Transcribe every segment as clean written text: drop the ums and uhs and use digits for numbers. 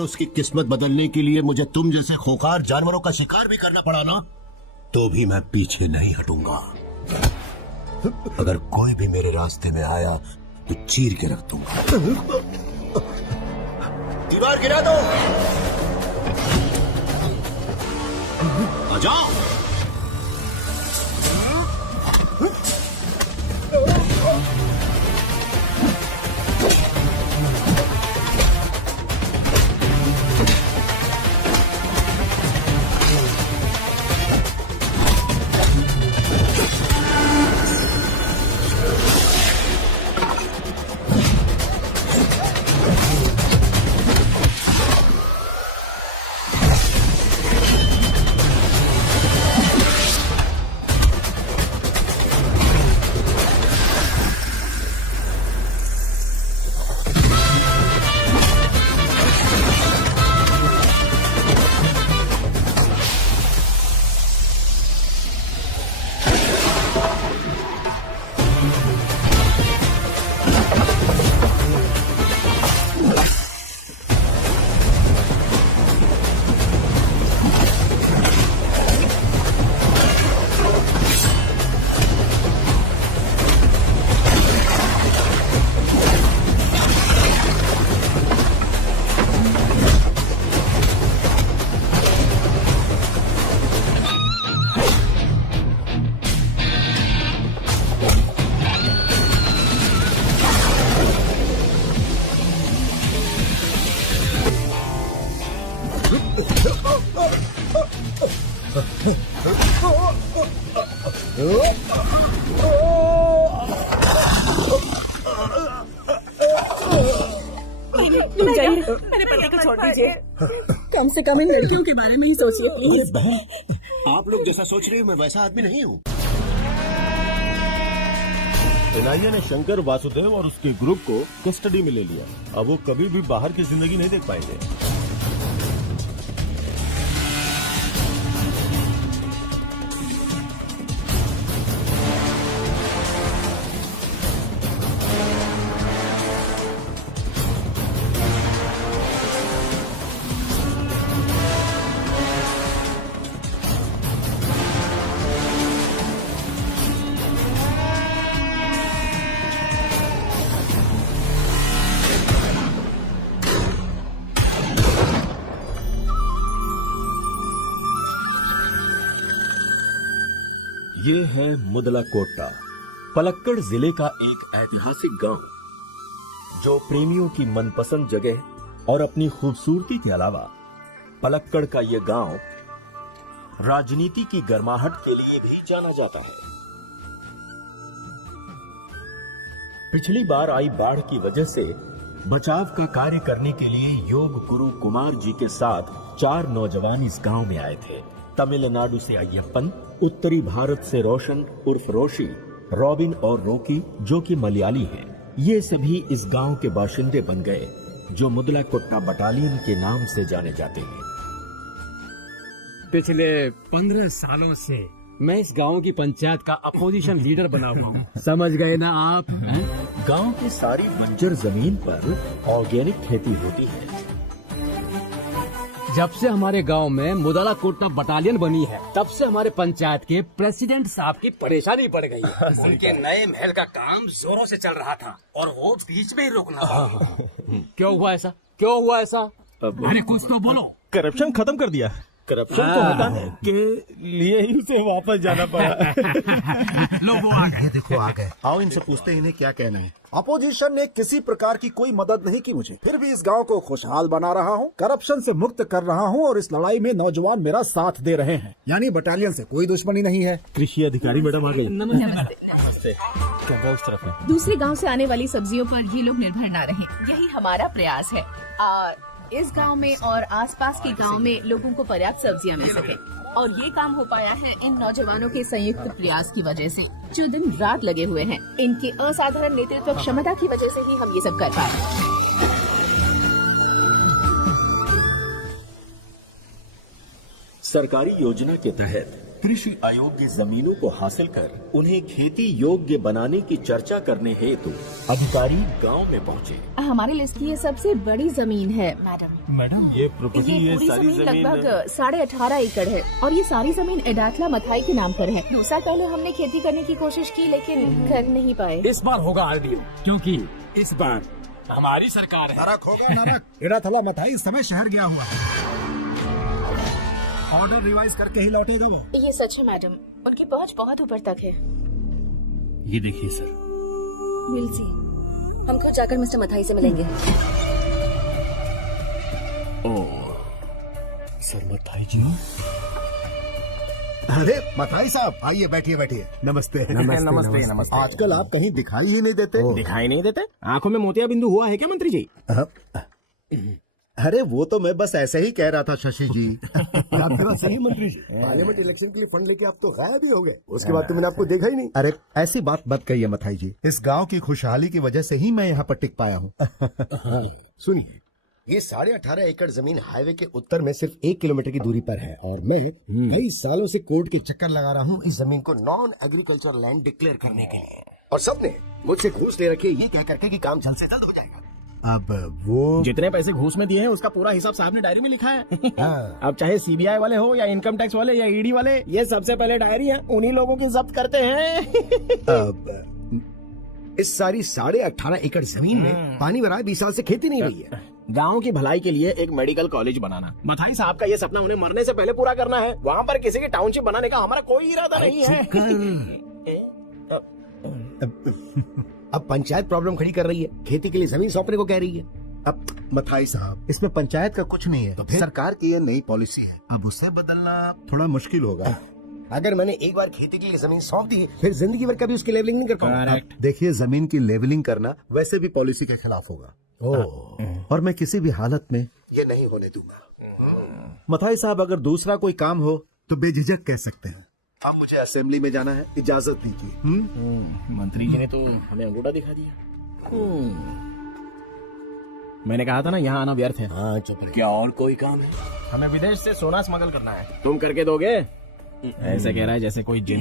उसकी किस्मत बदलने के लिए मुझे तुम जैसे खूंखार जानवरों का शिकार भी करना पड़ा ना, तो भी मैं पीछे नहीं हटूंगा। अगर कोई भी मेरे रास्ते में आया तो चीर के रख दूंगा। दीवार गिरा दो, आ जाओ। मेरे पति को छोड़ दीजिए। कम से कम इन लड़कियों के बारे में ही सोचिए प्लीज। बहन, आप लोग जैसा सोच रही हो मैं वैसा आदमी नहीं हूँ। एनआईए ने शंकर वासुदेव और उसके ग्रुप को कस्टडी में ले लिया। अब वो कभी भी बाहर की जिंदगी नहीं देख पाएंगे। ये है मुदला कोट्टा, पलक्कड़ जिले का एक ऐतिहासिक गांव, जो प्रेमियों की मनपसंद जगह और अपनी खूबसूरती के अलावा पलक्कड़ का ये गांव राजनीति की गर्माहट के लिए भी जाना जाता है। पिछली बार आई बाढ़ की वजह से बचाव का कार्य करने के लिए योग गुरु कुमार जी के साथ 4 नौजवान इस गांव में आए थे। तमिलनाडु से अय्यप्पन, उत्तरी भारत से रोशन उर्फ रोशी, रॉबिन और रोकी जो कि मलयाली हैं। ये सभी इस गांव के बाशिंदे बन गए, जो मुदला कोट्टा बटालियन के नाम से जाने जाते हैं। पिछले 15 सालों से मैं इस गांव की पंचायत का अपोजिशन लीडर बना हुआ हूँ। समझ गए ना आप? गांव की सारी बंजर जमीन पर ऑर्गेनिक खेती होती है। जब से हमारे गांव में मुदला कोट्टा बटालियन बनी है, तब से हमारे पंचायत के प्रेसिडेंट साहब की परेशानी बढ़ गई है। उनके नए महल का काम जोरों से चल रहा था और वो बीच में ही रुकना था। क्यों हुआ ऐसा? क्यों हुआ ऐसा? अरे कुछ तो बोलो। करप्शन खत्म कर दिया। करप्शन तो हटाने के लिए ही उसे वापस जाना पड़ा। लो वो आ गए। ये देखो आ गए। आओ इनसे पूछते हैं इन्हें क्या कहना है। अपोजिशन ने किसी प्रकार की कोई मदद नहीं की मुझे, फिर भी इस गांव को खुशहाल बना रहा हूं, करप्शन से मुक्त कर रहा हूं और इस लड़ाई में नौजवान मेरा साथ दे रहे हैं। यानी बटालियन से कोई दुश्मनी नहीं है। कृषि अधिकारी मैडम आ गई। नमस्ते। कैमरा उस तरफ है। दूसरे गांव से आने वाली सब्जियों पर ये लोग निर्भर ना रहे, यही हमारा प्रयास है। इस गांव में और आसपास के गांव में लोगों को पर्याप्त सब्जियां मिल सके, और ये काम हो पाया है इन नौजवानों के संयुक्त प्रयास की वजह से, जो दिन रात लगे हुए हैं। इनके असाधारण नेतृत्व क्षमता की वजह से ही हम ये सब कर पाए। सरकारी योजना के तहत कृषि अयोग्य जमीनों को हासिल कर उन्हें खेती योग्य बनाने की चर्चा करने हेतु अधिकारी गांव में पहुंचे। हमारे लिस्ट की ये सबसे बड़ी जमीन है मैडम। मैडम ये प्रॉपर्टी ये पूरी जमीन लगभग 18.5 एकड़ है, और ये सारी जमीन एडाथला मथाई के नाम पर है। 2 साल पहले हमने खेती करने की कोशिश की, लेकिन कर नहीं पाए। इस बार होगा आरडीओ, क्योंकि इस बार हमारी सरकार है। नरक होगा नरक। एडाथला मथाई इस समय शहर गया हुआ है। ऑर्डर रिवाइज करके ही लौटेगा वो। ये सच है मैडम, उनकी पहुंच बहुत ऊपर तक है। ये देखिए सर। Will see. हम खुद जाकर मिस्टर मथाई से मिलेंगे। सर मथाई जी। अरे मथाई साहब आइए, बैठिए बैठिए। नमस्ते। नमस्ते। आजकल आप कहीं दिखाई ही नहीं देते। दिखाई नहीं देते? आंखों में मोतिया बिंदु हुआ है क्या मंत्री जी? अरे वो तो मैं बस ऐसे ही कह रहा था शशि जी। आपके बात सही है मंत्री जी। पार्लियामेंट इलेक्शन के लिए फंड लेके आप तो गायब ही हो गए, उसके बाद तो मैंने आपको देखा ही नहीं। अरे ऐसी बात मत कहिए मथाई जी, इस गांव की खुशहाली की वजह से ही मैं यहाँ पर टिक पाया हूँ। सुनिए, ये 18.5 एकड़ जमीन हाईवे के उत्तर में सिर्फ 1 किलोमीटर की दूरी पर है, और मैं कई सालों से कोर्ट के चक्कर लगा रहा हूँ इस जमीन को नॉन एग्रीकल्चर लैंड डिक्लेयर करने के लिए, और सबने मुझसे घूस ले रखी है, ये कह करके कि काम जल्द से जल्द हो जाएगा। अब वो जितने पैसे घूस में दिए हैं उसका पूरा हिसाब साहब ने डायरी में लिखा है। अब चाहे सीबीआई वाले हो या इनकम टैक्स वाले या ईडी वाले, ये सबसे पहले डायरी है उन्हीं लोगों की जब्त करते हैं। अब इस सारी 18.5 एकड़ जमीन में पानी भरा है, 20 साल से खेती नहीं हुई है। गांव की भलाई के लिए एक मेडिकल कॉलेज बनाना, मथाई साहब का ये सपना उन्हें मरने से पहले पूरा करना है। वहाँ पर किसी की टाउनशिप बनाने का हमारा कोई इरादा नहीं है। अब पंचायत प्रॉब्लम खड़ी कर रही है, खेती के लिए जमीन सौंपने को कह रही है। अब मथाई साहब, इसमें पंचायत का कुछ नहीं है, तो फिर? सरकार की ये नई पॉलिसी है, अब उसे बदलना थोड़ा मुश्किल होगा। अगर मैंने एक बार खेती के लिए जमीन सौंप दी, फिर जिंदगी भर कभी उसकी लेवलिंग नहीं कर पाऊंगा। देखिए, जमीन की लेवलिंग करना वैसे भी पॉलिसी के खिलाफ होगा, और मैं किसी भी हालत में ये नहीं होने दूंगा। मथाई साहब, अगर दूसरा कोई काम हो तो बेझिझक कह सकते हैं। अब मुझे असेंबली में जाना है, इजाजत दीजिए। मंत्री जी ने तो हमें अंगूठा दिखा दिया। मैंने कहा था ना यहाँ आना व्यर्थ है। हाँ चुप रहे। क्या और कोई काम है? हमें विदेश से सोना स्मगल करना है, तुम करके दोगे? ऐसे कह रहा है जैसे कोई जिन।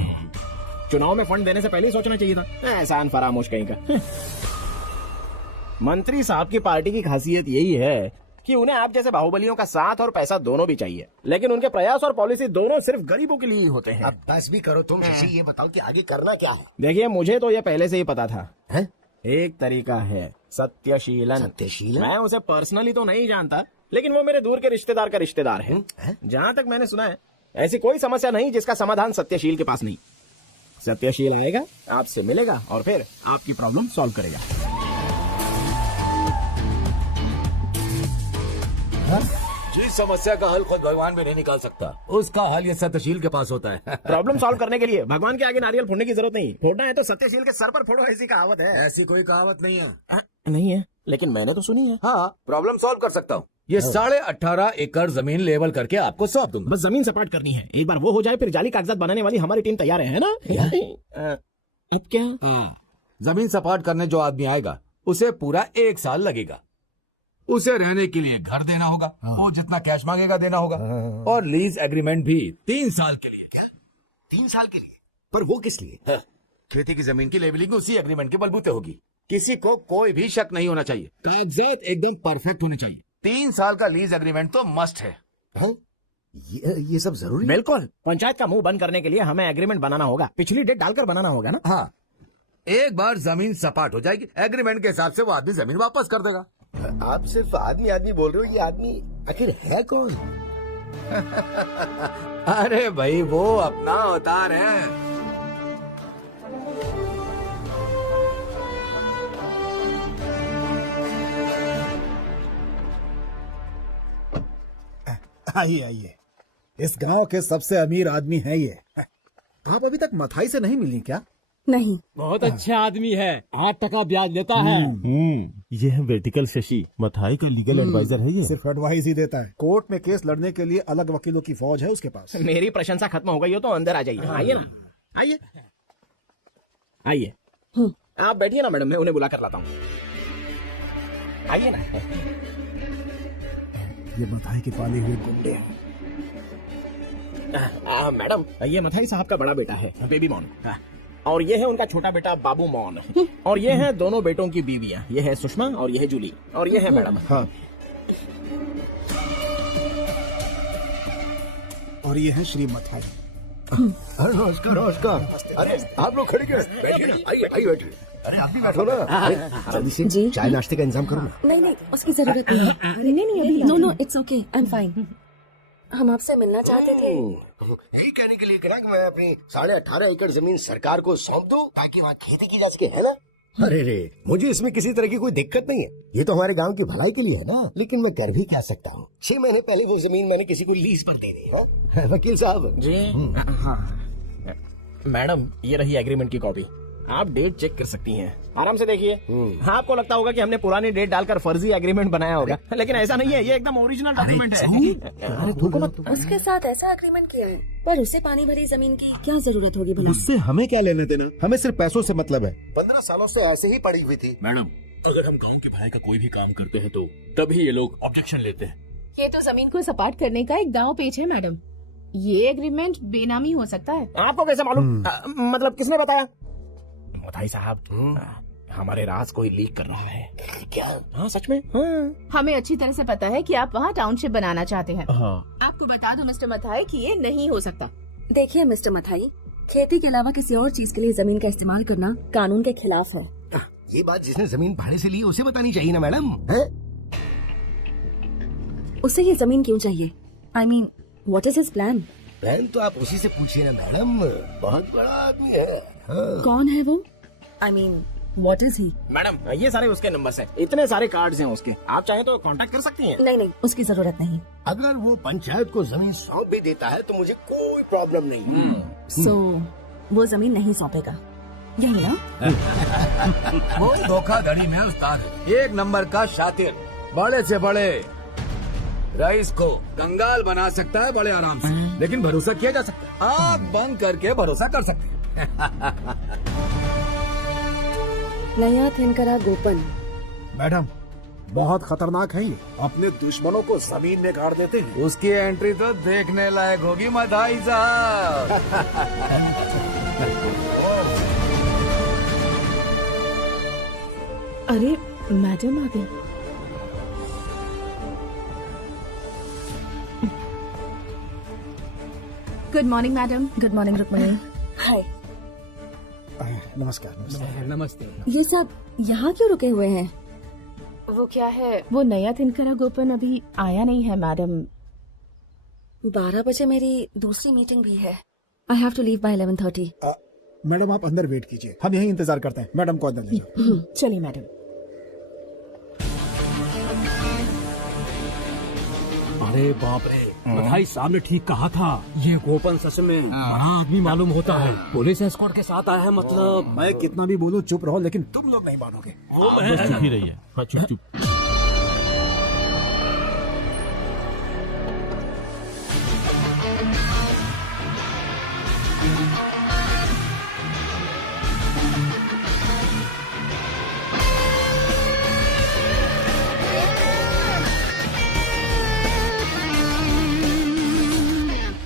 चुनाव में फंड देने से पहले ही सोचना चाहिए था। एहसान फरामोश कहीं का। मंत्री साहब की पार्टी की खासियत यही है कि उन्हें आप जैसे बाहुबलियों का साथ और पैसा दोनों भी चाहिए, लेकिन उनके प्रयास और पॉलिसी दोनों सिर्फ गरीबों के लिए ही होते हैं। अब बस भी करो तुम शशि, ये बताओ कि आगे करना क्या है। देखिए, मुझे तो ये पहले से ही पता था। हैं? एक तरीका है सत्यशीलन। सत्यशीलन? मैं उसे पर्सनली तो नहीं जानता, लेकिन वो मेरे दूर के रिश्तेदार का रिश्तेदार है। जहाँ तक मैंने सुना है, ऐसी कोई समस्या नहीं जिसका समाधान सत्यशील के पास नहीं। सत्यशील आएगा, आपसे मिलेगा और फिर आपकी प्रॉब्लम सॉल्व करेगा। जिस समस्या का हल खुद भगवान भी नहीं निकाल सकता, उसका हल ये सत्यशील के पास होता है। प्रॉब्लम सॉल्व करने के लिए भगवान के आगे नारियल फोड़ने की जरूरत नहीं, फोड़ना है तो सत्यशील के सर पर फोड़ो, ऐसी कहावत है। ऐसी कोई कहावत नहीं है। नहीं है, लेकिन मैंने तो सुनी है। हाँ, प्रॉब्लम सॉल्व कर सकता हूँ। ये 18.5 एकड़ जमीन लेवल करके आपको सौंप दूंगा। बस जमीन सपाट करनी है। एक बार वो हो जाए, फिर जाली कागजात बनाने वाली हमारी टीम तैयार है ना? अब क्या? जमीन सपाट करने जो आदमी आएगा उसे पूरा 1 साल लगेगा। उसे रहने के लिए घर देना होगा, वो जितना कैश मांगेगा देना होगा, और लीज एग्रीमेंट भी 3 साल के लिए। क्या 3 साल के लिए? पर वो किस लिए? खेती की जमीन की लेवलिंग उसी एग्रीमेंट के बलबूते होगी। किसी को कोई भी शक नहीं होना चाहिए, कागजात एकदम परफेक्ट होने चाहिए। 3 साल का लीज एग्रीमेंट तो मस्ट है। ये सब जरूरी? बिल्कुल। पंचायत का मुंह बंद करने के लिए हमें एग्रीमेंट बनाना होगा, पिछली डेट डालकर बनाना होगा ना? हाँ, एक बार जमीन सपाट हो जाएगी, एग्रीमेंट के हिसाब से वो आदमी जमीन वापस कर देगा। आप सिर्फ आदमी आदमी बोल रहे हो, ये आदमी आखिर है कौन? अरे भाई वो अपना अवतार है। आइए आइए, इस गांव के सबसे अमीर आदमी है ये। आप अभी तक मथाई से नहीं मिली क्या? नहीं। बहुत अच्छा आदमी है, 8% ब्याज लेता है। ये है वर्टिकल शशि, मथाई का लीगल एडवाइजर है ये। सिर्फ एडवाइस ही देता है, कोर्ट में केस लड़ने के लिए अलग वकीलों की फौज है उसके पास। मेरी प्रशंसा खत्म हो गई हो तो अंदर आ जाइए। आइए ना, आइए आइए। आप बैठिए ना मैडम, मैं उन्हें बुला कर लाता हूँ। आइए ना। ये मथाई के पाले हुए गुंडे हैं। मैडम, ये मथाई साहब का बड़ा बेटा है बेबी मॉन, और ये है उनका छोटा बेटा बाबू मॉन, और ये है दोनों बेटों की बीवियां। ये है सुषमा और ये है जूली, और ये है मैडम। हाँ। और ये है श्री मथाई। अरे नमस्कार नमस्कार। अरे आप लोग खड़े क्यों? बैठिए ना, आइए आइए बैठिए। अरे आप भी बैठो ना। जल्दी से जी। चाय नाश्ते का इंतजाम करो ना। नहीं, उसकी जरूरत नहीं है। नहीं अभी। No it's okay, I am fine. हम आपसे मिलना चाहते थे। यही कहने के लिए करा कि मैं अपनी 18.5 एकड़ जमीन सरकार को सौंप दूं ताकि वहाँ खेती की जा सके, है ना? अरे रे, मुझे इसमें किसी तरह की कोई दिक्कत नहीं है। ये तो हमारे गांव की भलाई के लिए है ना। लेकिन मैं कर भी क्या सकता हूँ। 6 महीने पहले वो जमीन मैंने किसी को लीज पर दे दी है। वकील साहब जी। मैडम, ये रही एग्रीमेंट की कॉपी, आप डेट चेक कर सकती हैं, आराम से देखिए। हाँ, आपको लगता होगा कि हमने पुरानी डेट डालकर फर्जी एग्रीमेंट बनाया होगा, लेकिन ऐसा नहीं है, ये एकदम ओरिजिनल डॉक्यूमेंट है। अरे थूको मत। उसके साथ ऐसा एग्रीमेंट किया है, पर उसे पानी भरी जमीन की क्या जरूरत होगी भला? उससे हमें क्या लेने देना, हमें सिर्फ पैसों से मतलब है। 15 सालों से ऐसे ही पड़ी हुई थी। मैडम, अगर हम गांव के भलाई का कोई भी काम करते हैं तो तभी ये लोग ऑब्जेक्शन लेते हैं। ये तो जमीन को सपाट करने का एक दांव पेच है मैडम। ये एग्रीमेंट बेनामी हो सकता है। आपको कैसे मालूम? मतलब किसने बताया? मथाई साहब, हमारे राज कोई लीक कर रहा है क्या? हाँ, सच में। हमें अच्छी तरह से पता है कि आप वहाँ टाउनशिप बनाना चाहते हैं। हाँ। आपको बता दो मिस्टर मथाई कि ये नहीं हो सकता। देखिए मिस्टर मथाई, खेती के अलावा किसी और चीज के लिए जमीन का इस्तेमाल करना कानून के खिलाफ है। ये बात जिसने जमीन भाड़े से ली उसे बतानी चाहिए ना मैडम। उसे ये जमीन क्यों चाहिए? I mean, what is his plan? Plan तो आप उसी से पूछिए ना मैडम, बहुत बड़ा आदमी है। हाँ। कौन है वो? I mean, what is he? Madam, ये सारे उसके नंबर्स हैं, इतने सारे कार्ड्स हैं उसके, आप चाहें तो कांटेक्ट कर सकती हैं। नहीं, उसकी जरूरत नहीं। अगर वो पंचायत को जमीन सौंप भी देता है तो मुझे कोई प्रॉब्लम नहीं। So, वो जमीन नहीं सौंपेगा, यही ना? वो धोखाधड़ी में उस्ताद है, 1 नंबर का शातिर, बड़े से बड़े रईस को कंगाल बना सकता है बड़े आराम से, लेकिन भरोसा किया जा सकता है। आँख बंद करके भरोसा कर सकते हैं। नया थिनकरा गोपन। मैडम, बहुत खतरनाक है ये, अपने दुश्मनों को जमीन में गाड़ देते हैं। उसकी एंट्री तो देखने लायक होगी मथाई साहब। अरे मैडम आ गई। Good morning madam. Good morning Rukmini. Hi. नमस्कार। नमस्ते। ये सब यहाँ क्यों रुके हुए हैं? वो क्या है, वो नया थिनकरा गोपन अभी आया नहीं है मैडम। 12 बजे मेरी दूसरी मीटिंग भी है। I have to leave by 11:30। Madam आप अंदर वेट कीजिए, हम यहीं इंतजार करते हैं। मैडम को अंदर ले जाओ। चलिए मैडम। अरे बाप रे, मथाई साहब ने ठीक कहा था, ये गोपन सच में बड़ा आदमी मालूम होता है। पुलिस एस्कॉर्ट के साथ आया है, मतलब। मैं कितना भी बोलूं चुप रहो, लेकिन तुम लोग नहीं मानोगे। बस चुप ही रहिए। हाँ, चुप चुप।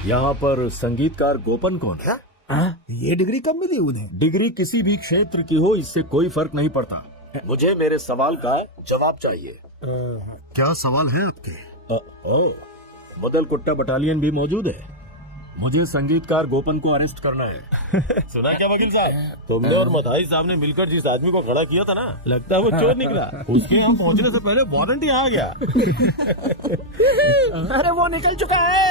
यहाँ पर संगीतकार गोपन कौन है? ये डिग्री कब मिली उन्हें? डिग्री किसी भी क्षेत्र की हो, इससे कोई फर्क नहीं पड़ता। मुझे मेरे सवाल का जवाब चाहिए। क्या सवाल है आपके? मदल कुट्टा बटालियन भी मौजूद है। मुझे संगीतकार गोपन को अरेस्ट करना है। सुना क्या वकील साहब, तुमने और मथाई साहब ने मिलकर जिस आदमी को खड़ा किया था ना, लगता है वो चोर निकला। उसके यहाँ पहुँचने से पहले वारंट यहाँ आ गया। अरे वो निकल चुका है।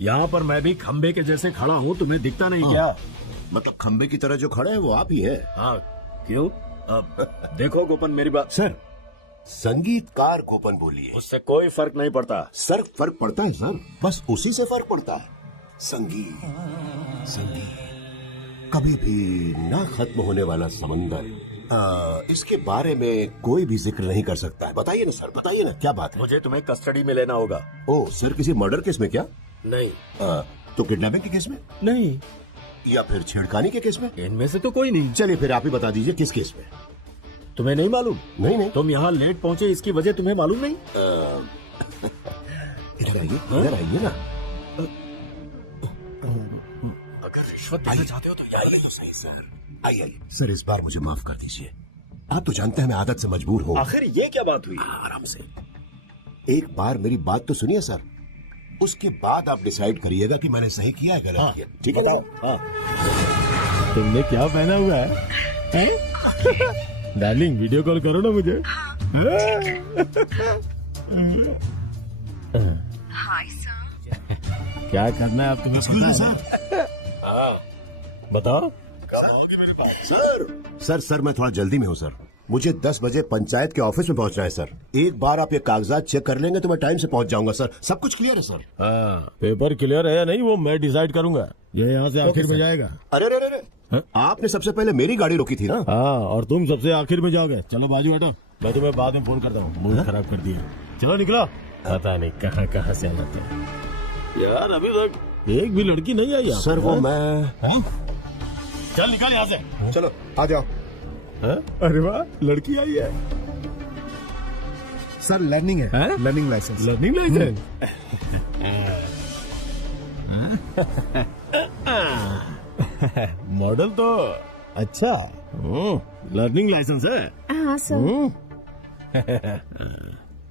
यहाँ पर मैं भी खंबे के जैसे खड़ा हूँ, तुम्हें दिखता नहीं क्या? मतलब खंबे की तरह जो खड़े हैं वो आप ही है। हाँ, क्यों? अब देखो गोपन, मेरी बात। सर, संगीतकार गोपन बोलिए। उससे कोई फर्क नहीं पड़ता। सर फर्क पड़ता है सर, बस उसी से फर्क पड़ता है। संगीत, संगीत कभी भी ना खत्म होने वाला समंदर। इसके बारे में कोई भी जिक्र नहीं कर सकता है। बताइए ना सर, बताइए ना क्या बात है। मुझे तुम्हें कस्टडी में लेना होगा। ओ सर, किसी मर्डर केस में क्या? नहीं। तो किडनैपिंग के केस में? नहीं। या फिर छेड़खानी के केस में? इनमें से तो कोई नहीं। चलिए फिर आप ही बता दीजिए किस केस में। तुम्हें नहीं मालूम? नहीं नहीं। तुम यहाँ लेट पहुँचे, इसकी वजह तुम्हें मालूम नहीं? इधर आइए ना। अगर रिश्वत देना चाहते हो तो आइए। सही सर, आइए सर, इस बार मुझे माफ कर दीजिए। आप तो जानते हैं मैं आदत से मजबूर हूँ। आखिर ये क्या बात हुई? आराम से, एक बार मेरी बात तो सुनिए सर, उसके बाद आप डिसाइड करिएगा कि मैंने सही किया है गलत किया। ठीक है? हाँ। तुमने क्या पहना हुआ है? डार्लिंग, वीडियो कॉल करो ना मुझे। Hi sir. क्या करना है आप तुम्हें पता है? सर, बताओ। सर मैं थोड़ा जल्दी में हूँ सर। मुझे 10 बजे पंचायत के ऑफिस में पहुंचना है सर। एक बार आप ये कागजात चेक कर लेंगे तो मैं टाइम से पहुंच जाऊंगा सर। सब कुछ क्लियर है सर? हाँ, पेपर क्लियर है या नहीं वो मैं डिसाइड करूंगा। ये यहाँ से आखिर में जाएगा। अरे अरे अरे, आपने सबसे पहले मेरी गाड़ी रोकी थी ना? हाँ, और तुम सबसे आखिर में जाओगे। चलो बाजू हटो, मैं तुम्हें बाद में फोन करता हूँ। मूड खराब कर दिया। चलो निकलो। पता नहीं कहाँ कहाँ से आते हैं यार, अभी तक एक भी लड़की नहीं आई सर। वो मैं चल निकाल यहाँ से। चलो आ जाओ। अरे वाह, लड़की आई है सर। लर्निंग है, learning license. Learning license. Model तो अच्छा। लर्निंग लाइसेंस है? हाँ सर।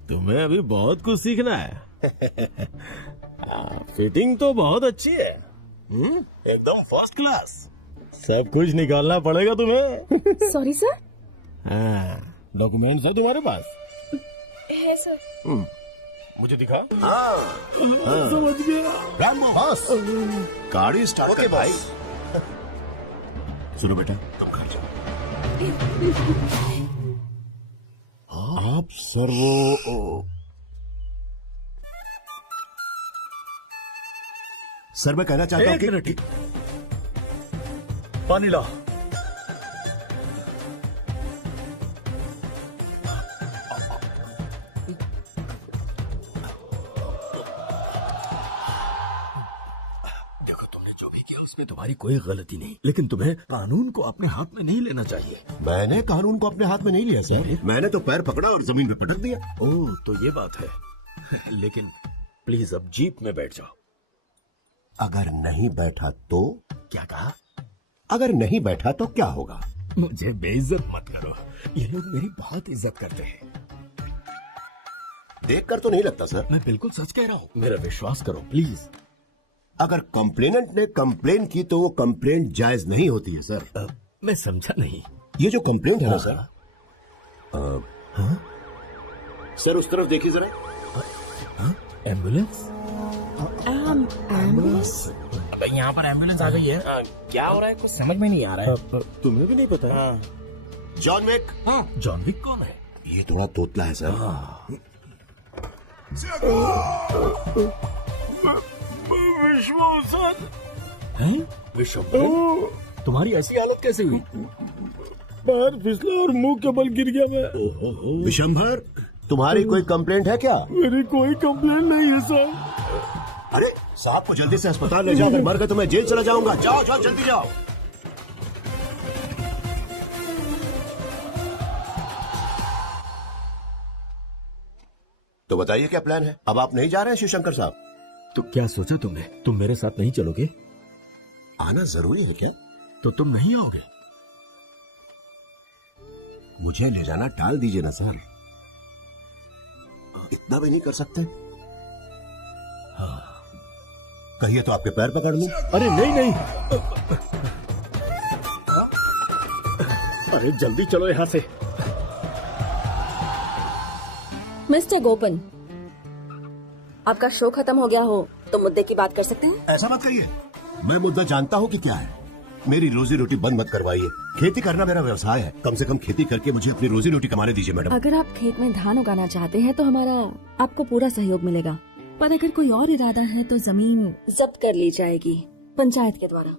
तुम्हें अभी बहुत कुछ सीखना है। फिटिंग तो बहुत अच्छी है, एकदम फर्स्ट क्लास। सब कुछ निकालना पड़ेगा तुम्हें। Sorry sir. हाँ, डॉक्यूमेंट्स है तुम्हारे पास? है सर। मुझे दिखा। समझ गया। रैम्बो बॉस, गाड़ी स्टार्ट कर भाई। सुनो बेटा, तुम घर जाओ। आप सर वो सर मैं कहना चाहता हूँ कि पानी ला। देखो, तुमने जो भी किया उसमें तुम्हारी कोई गलती नहीं, लेकिन तुम्हें कानून को अपने हाथ में नहीं लेना चाहिए। मैंने कानून को अपने हाथ में नहीं लिया सर। मैंने तो पैर पकड़ा और जमीन पे पटक दिया। ओह, तो ये बात है। लेकिन प्लीज अब जीप में बैठ जाओ। अगर नहीं बैठा तो? क्या कहा? अगर नहीं बैठा तो क्या होगा? मुझे बेइज्जत मत करो, ये लोग मेरी बहुत इज्जत करते हैं। देखकर तो नहीं लगता सर। मैं बिल्कुल सच कह रहा हूँ, मेरा विश्वास करो प्लीज। अगर कंप्लेनेंट ने कंप्लेन की तो वो कंप्लेंट जायज नहीं होती है सर। मैं समझा नहीं। ये जो कंप्लेंट है ना सर, सर उस तरफ देखिए जरा। एम्बुलेंस? एम्बुलेंस? अबे यहाँ पर एम्बुलेंस आ गई है। क्या हो रहा है कुछ समझ में नहीं आ रहा है। तुम्हें भी नहीं पता? John Wick. जॉन विक कौन है? ये थोड़ा तोतला है सर। विश्व, तुम्हारी ऐसी हालत कैसे हुई? पैर फिसला और मुंह के बल गिर गया मैं। विशंभर, तुम्हारी कोई कंप्लेंट है क्या? मेरी कोई कंप्लेंट नहीं है सर। अरे साहब को जल्दी से अस्पताल ले जाओ, मर गए तो मैं जेल चला जाऊंगा। जाओ जाओ जल्दी जाओ। तो बताइए क्या प्लान है? अब आप नहीं जा रहे हैं शिवशंकर साहब? तो क्या सोचा तुमने? तुम मेरे साथ नहीं चलोगे? आना जरूरी है क्या? तो तुम नहीं आओगे? मुझे ले जाना टाल दीजिए ना सर, इतना भी नहीं कर सकते? हाँ, कहिए तो आपके पैर पकड़ लूं? अरे नहीं नहीं, अरे जल्दी चलो यहाँ से। मिस्टर गोपन, आपका शो खत्म हो गया हो तो मुद्दे की बात कर सकते हैं? ऐसा मत कहिए, मैं मुद्दा जानता हूँ कि क्या है। मेरी रोजी रोटी बंद मत करवाइए। खेती करना मेरा व्यवसाय है, कम से कम खेती करके मुझे अपनी रोजी रोटी कमाने दीजिए मैडम। अगर आप खेत में धान उगाना चाहते हैं तो हमारा आपको पूरा सहयोग मिलेगा, पर अगर कोई और इरादा है तो जमीन जब्त कर ली जाएगी पंचायत के द्वारा।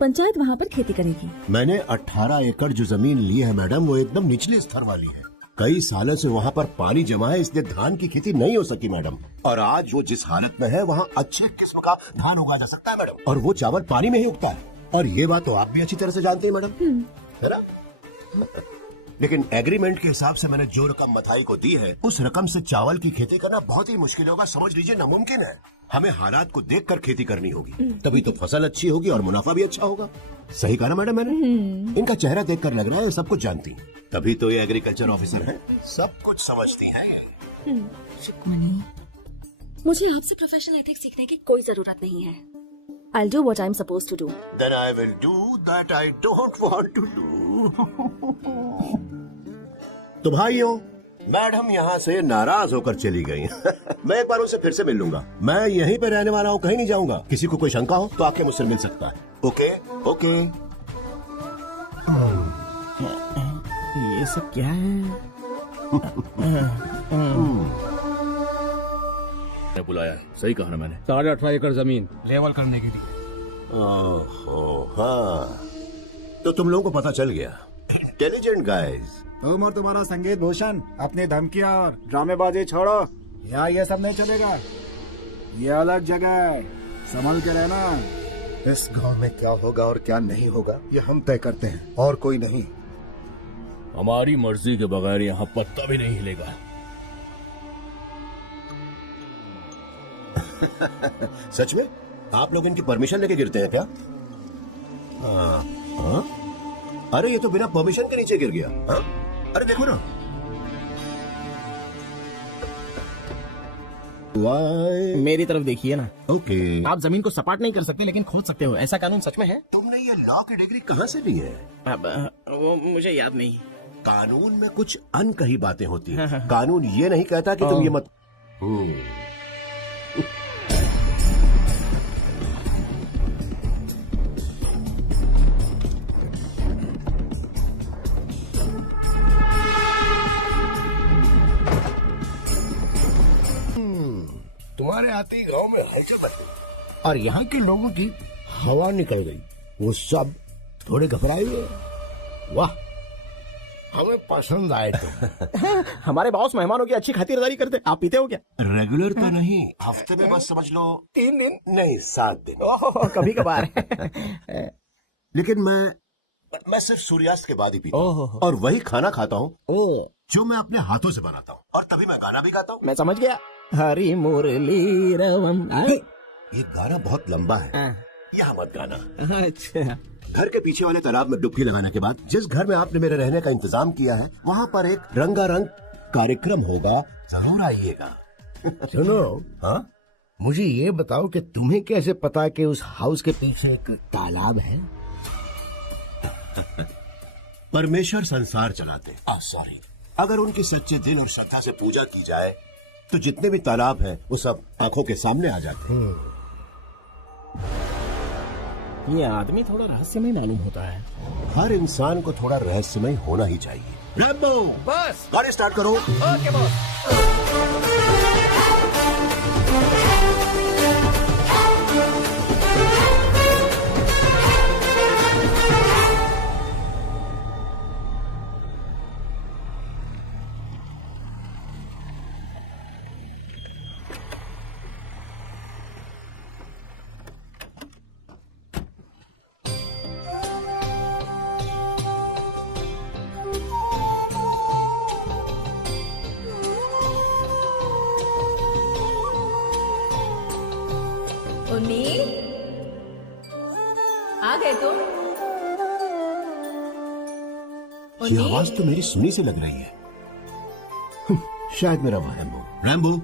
पंचायत वहाँ पर खेती करेगी। मैंने 18 एकड़ जो जमीन ली है मैडम, वो एकदम निचले स्तर वाली है। कई सालों से वहाँ पर पानी जमा है, इसलिए धान की खेती नहीं हो सकी मैडम। और आज वो जिस हालत में है, वहाँ अच्छे किस्म का धान उगाया जा सकता है मैडम। और वो चावल पानी में ही उगता है, और ये बात तो आप भी अच्छी तरह से जानते हैं मैडम, है ना? लेकिन एग्रीमेंट के हिसाब से मैंने जो रकम मथाई को दी है, उस रकम से चावल की खेती करना बहुत ही मुश्किल होगा, समझ लीजिए नामुमकिन है। हमें हालात को देखकर खेती करनी होगी, तभी तो फसल अच्छी होगी और मुनाफा भी अच्छा होगा। सही कहा ना मैडम मैंने? इनका चेहरा देखकर लग रहा है सब कुछ जानती हैं, तभी तो ये एग्रीकल्चर ऑफिसर हैं, सब कुछ समझती हैं। सुखमनी, मुझे आपसे प्रोफेशनल एथिक्स सीखने की कोई जरूरत नहीं है। I'll do what I'm supposed to do. Then I will do that I don't want to do. तो भाइयों, मैडम यहाँ से नाराज होकर चली गई। मैं एक बार उनसे फिर से मिल लूंगा। मैं यहीं पे रहने वाला हूँ, कहीं नहीं जाऊंगा। किसी को कोई शंका हो तो आके मुझसे मिल सकता है। Okay okay. ये सब क्या है? बुलाया, सही कहा ना मैंने। 18.5 एकड़ जमीन लेवल करने के लिए। ओहो, हाँ, तो तुम लोगों को पता चल गया। Intelligent guys. तुम और तुम्हारा संगीत भूषण अपनी धमकियां और ड्रामेबाजी छोड़ो, यहाँ ये सब नहीं चलेगा। ये अलग जगह है, संभल के रहना। इस गांव में क्या होगा और क्या नहीं होगा, ये हम तय करते हैं, और कोई नहीं। हमारी मर्जी के बगैर यहाँ पत्ता भी नहीं हिलेगा। सच में आप लोग इनकी परमिशन लेके गिरते हैं क्या? हाँ? अरे ये तो बिना परमिशन के नीचे गिर गया। हाँ? अरे देखो ना। मेरी तरफ देखिए ना। ओके। आप जमीन को सपाट नहीं कर सकते, लेकिन खोद सकते हो। ऐसा कानून सच में है? तुमने ये लॉ की डिग्री कहाँ से ली है? अब वो मुझे याद नहीं। कानून में कुछ अनकही बातें होती हैं। कानून ये नहीं कहता कि तुम ये मत। तुम्हारे आते ही गांव में हलचल बढ़ गई और यहाँ के लोगों की हवा निकल गई। वो सब थोड़े घबराए हुए। वाह, हमें पसंद आए तुम। हमारे बॉस मेहमानों की अच्छी खातिरदारी करते। आप पीते हो क्या? रेगुलर तो नहीं, हफ्ते में बस समझ लो 3 दिन नहीं 7 दिन। कभी कभार। लेकिन मैं सिर्फ सूर्यास्त के बाद ही पीता हूँ, और वही खाना खाता हूँ जो मैं अपने हाथों से बनाता हूँ, और तभी मैं गाना भी गाता हूँ। मैं समझ गया। हरी मुरली रवम। ये गाना बहुत लंबा है, यहाँ मत गाना। अच्छा। घर के पीछे वाले तालाब में डुबकी लगाने के बाद जिस घर में आपने मेरे रहने का इंतजाम किया है, वहाँ पर एक रंगारंग कार्यक्रम होगा, जरूर आइएगा। सुनो, हाँ, मुझे ये बताओ कि तुम्हें कैसे पता कि उस हाउस के पीछे एक तालाब है? परमेश्वर संसार चलाते। सॉरी, अगर उनके सच्चे दिल और श्रद्धा से पूजा की जाए तो जितने भी तालाब हैं वो सब आंखों के सामने आ जाते हैं। ये आदमी थोड़ा रहस्यमय मालूम होता है। हर इंसान को थोड़ा रहस्यमय होना ही चाहिए। रैम्बो, बस गाड़ी स्टार्ट करो। Okay boss. उन्नी, आ गए तुम? ये आवाज तो मेरी सुनी से लग रही है। शायद मेरा वहम हो। रैम्बो,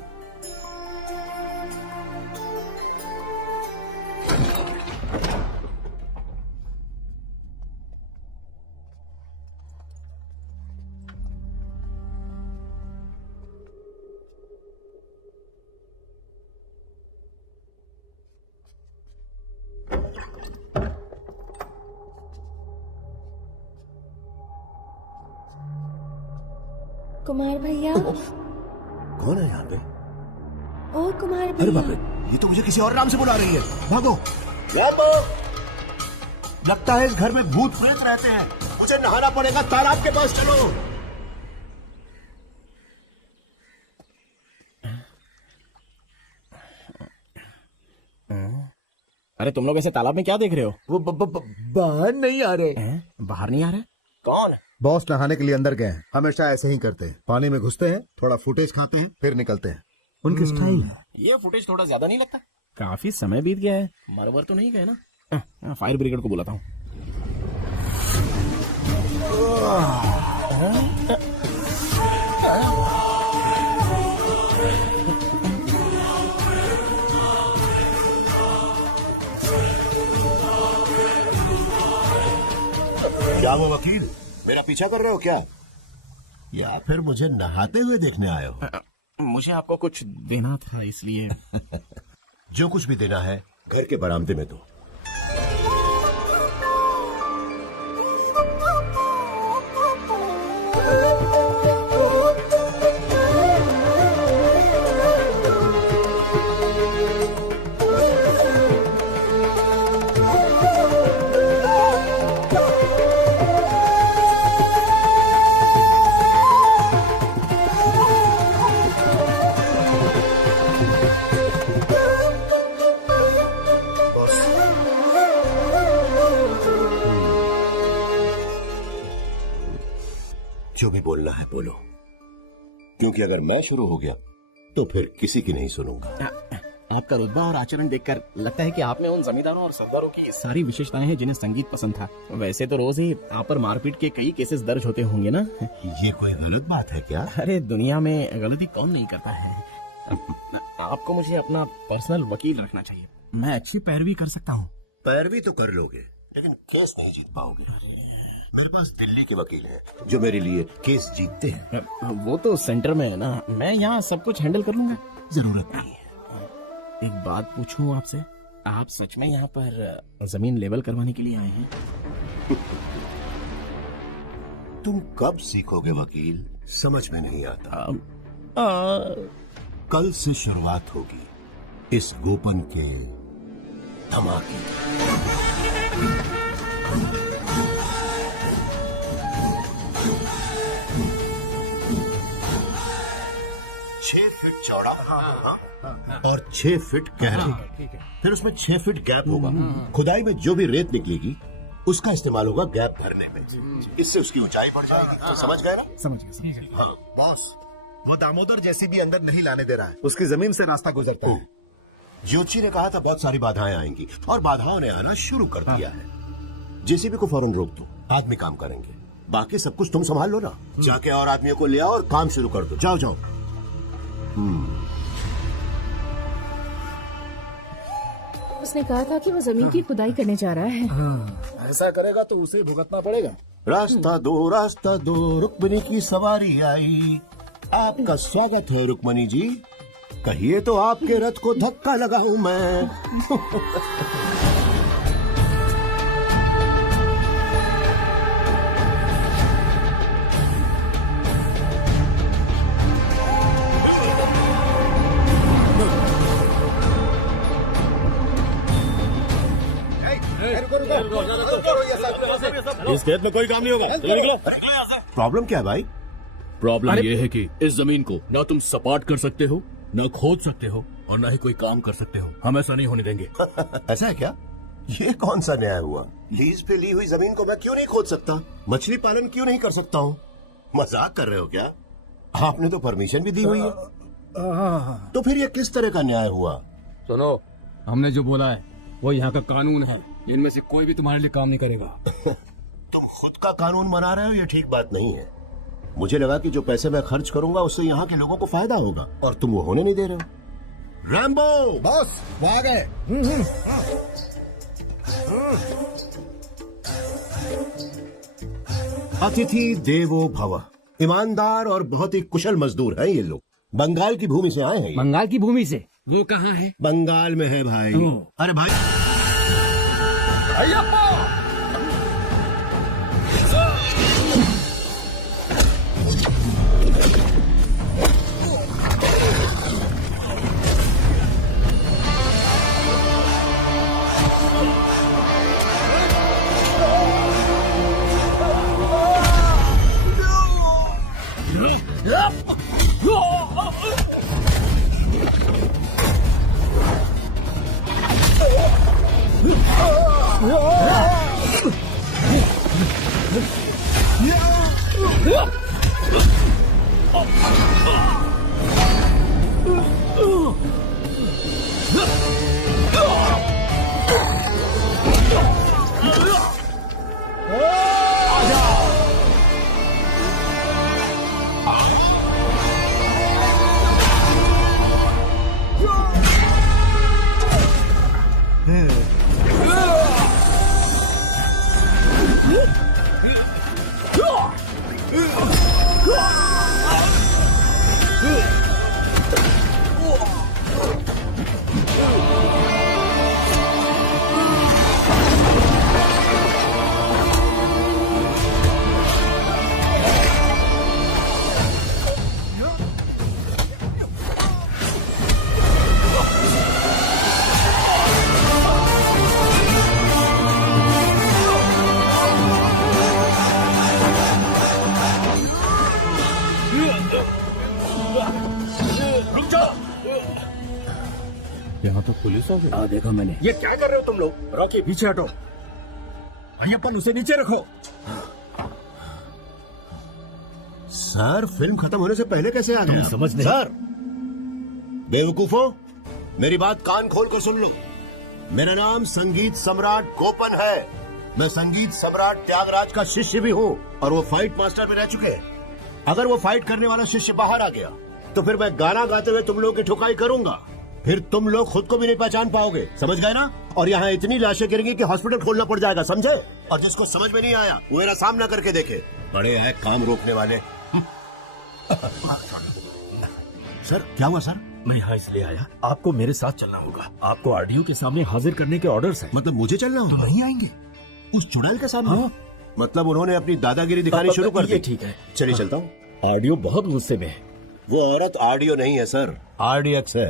कुमार भैया। कौन है यहाँ पे? ओ कुमार अरे बाप रे, भैया। ये तो मुझे किसी और नाम से बुला रही है। भागो। रैम्बो, लगता है इस घर में भूत प्रेत रहते हैं। मुझे नहाना पड़ेगा, तालाब के पास चलो। अरे तुम लोग ऐसे तालाब में क्या देख रहे हो? वो बाहर नहीं आ रहे। बाहर नहीं आ रहे? कौन? बॉस नहाने के लिए अंदर गए हैं। हमेशा ऐसे ही करते हैं, पानी में घुसते हैं, थोड़ा फुटेज खाते हैं, फिर निकलते हैं। उनकी स्टाइल है। ये फुटेज थोड़ा ज्यादा नहीं लगता? काफी समय बीत गया है, मरवर तो नहीं गए ना? फायर ब्रिगेड को बुलाता हूँ। क्या हुआ वकील, मेरा पीछा कर रहे हो क्या? या फिर मुझे नहाते हुए देखने आए हो? मुझे आपको कुछ देना था इसलिए। जो कुछ भी देना है घर के बरामदे में दो। जो भी बोलना है बोलो, क्योंकि अगर मैं शुरू हो गया तो फिर किसी की नहीं सुनूंगा। आपका रुतबा और आचरण देखकर लगता है कि आप में उन जमींदारों और सरदारों की सारी विशेषताएं हैं जिन्हें संगीत पसंद था। वैसे तो रोज ही आप पर मारपीट के कई केसेस दर्ज होते होंगे ना? ये कोई गलत बात है क्या? अरे दुनिया में गलती कौन नहीं करता है। आपको मुझे अपना पर्सनल वकील रखना चाहिए, मैं अच्छी पैरवी कर सकता हूँ। पैरवी तो कर लोगे, लेकिन केस नहीं जीत पाओगे। मेरे पास दिल्ली के वकील हैं जो मेरे लिए केस जीतते हैं। वो तो सेंटर में है ना, मैं यहाँ सब कुछ हैंडल कर लूंगा। जरूरत नहीं है। एक बात पूछूं आपसे, आप सच में यहाँ पर जमीन लेवल करवाने के लिए आए हैं? तुम कब सीखोगे वकील, समझ में नहीं आता। कल से शुरुआत होगी इस गोपन के धमाके। 6 फीट चौड़ा होगा और 6 फीट गहरा, फिर उसमें 6 फीट गैप होगा। खुदाई में जो भी रेत निकलेगी उसका इस्तेमाल होगा गैप भरने में। इससे उसकी ऊंचाई बढ़ जाएगी। तो समझ गए ना? समझ गया। हाँ बॉस, वो दामोदर जैसी भी अंदर नहीं लाने दे रहा है, उसकी जमीन से रास्ता गुजरता है। ज्योति ने कहा था बहुत सारी बाधाएं आएंगी और बाधाओं ने आना शुरू कर दिया है। जेसीबी को फौरन रोक दो, आदमी काम करेंगे, बाकी सब कुछ तुम संभाल लो ना। जाके और आदमियों को ले आओ और काम शुरू कर दो। जाओ जाओ। उसने कहा था कि वो जमीन की खुदाई करने जा रहा है। ऐसा करेगा तो उसे भुगतना पड़ेगा। रास्ता दो, रुक्मणी की सवारी आई। आपका स्वागत है रुक्मणी जी। कहिए तो आपके रथ को धक्का लगाऊं मैं। इस खेत में कोई काम नहीं होगा, चलो निकलो। प्रॉब्लम क्या है भाई? प्रॉब्लम ये है कि इस जमीन को ना तुम सपाट कर सकते हो, ना खोद सकते हो, और ना ही कोई काम कर सकते हो। हम ऐसा नहीं होने देंगे। ऐसा है क्या? ये कौन सा न्याय हुआ? लीज पे ली हुई जमीन को मैं क्यों नहीं खोद सकता? मछली पालन क्यों नहीं कर सकता हूँ? मजाक कर रहे हो क्या? आपने तो परमिशन भी दी हुई है। तो फिर ये किस तरह का न्याय हुआ? सुनो, हमने जो बोला है वो यहाँ का कानून है, इनमें से कोई भी तुम्हारे लिए काम नहीं करेगा। तुम खुद का कानून बना रहे हो, ये ठीक बात नहीं है। मुझे लगा कि जो पैसे मैं खर्च करूंगा उससे यहाँ के लोगों को फायदा होगा, और तुम वो होने नहीं दे रहे हो। रैम्बो बॉस वो आ गए। अतिथि देवो भव। ईमानदार और बहुत ही कुशल मजदूर हैं ये लोग। बंगाल की भूमि से आए हैं ये। बंगाल की भूमि से? वो कहाँ है? बंगाल में है भाई। अरे भाई यहाँ तो पुलिस आ गई। देखा मैंने। ये क्या कर रहे हो तुम लोग? रॉकी पीछे हटो। अय्यप्पन उसे नीचे रखो। सर, फिल्म खत्म होने से पहले कैसे आ गए? समझ नहीं। सर बेवकूफो, मेरी बात कान खोल कर सुन लो। मेरा नाम संगीत सम्राट गोपन है। मैं संगीत सम्राट त्यागराज का शिष्य भी हूँ, और वो फाइट मास्टर में रह चुके हैं। अगर वो फाइट करने वाला शिष्य बाहर आ गया तो फिर मैं गाना गाते हुए तुम लोगों की ठुकाई करूंगा। फिर तुम लोग खुद को भी नहीं पहचान पाओगे, समझ गए ना? और यहाँ इतनी लाशें गिरेंगी कि हॉस्पिटल खोलना पड़ जाएगा, समझे? और जिसको समझ में नहीं आया वो मेरा सामना करके देखे। बड़े हैं काम रोकने वाले। सर क्या हुआ सर? मैं यहाँ इसलिए आया, आपको मेरे साथ चलना होगा। आपको आरडीओ के सामने हाजिर करने के ऑर्डर्स हैं। मतलब मुझे चलना होगा? तो नहीं आएंगे उस चुड़ैल के सामने? हाँ। मतलब उन्होंने अपनी दादागिरी दिखानी शुरू कर दी। ठीक है, चलिए चलता हूँ। आरडीओ बहुत गुस्से में है। वो औरत आरडीओ नहीं है सर, आरडीएक्स है।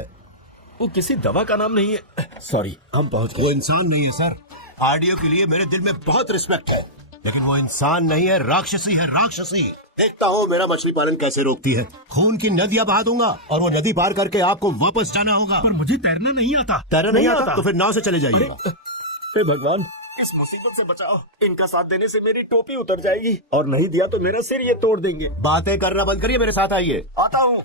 वो किसी दवा का नाम नहीं है। सॉरी, हम पहुंच वो गए। इंसान नहीं है सर। आरडीओ के लिए मेरे दिल में बहुत रिस्पेक्ट है, लेकिन वो इंसान नहीं है, राक्षसी है, राक्षसी। देखता हूँ मेरा मछली पालन कैसे रोकती है। खून की नदियाँ बहा दूंगा और वो नदी पार करके आपको वापस जाना होगा। पर मुझे तैरना नहीं आता। तैरना नहीं आता तो फिर नाव से चले जाइएगा। हे भगवान, इस मुसीबत से बचाओ। इनका साथ देने से मेरी टोपी उतर जाएगी, और नहीं दिया तो मेरा सिर ये तोड़ देंगे। बातें करना बंद करिए, मेरे साथ आइए। आता हूँ।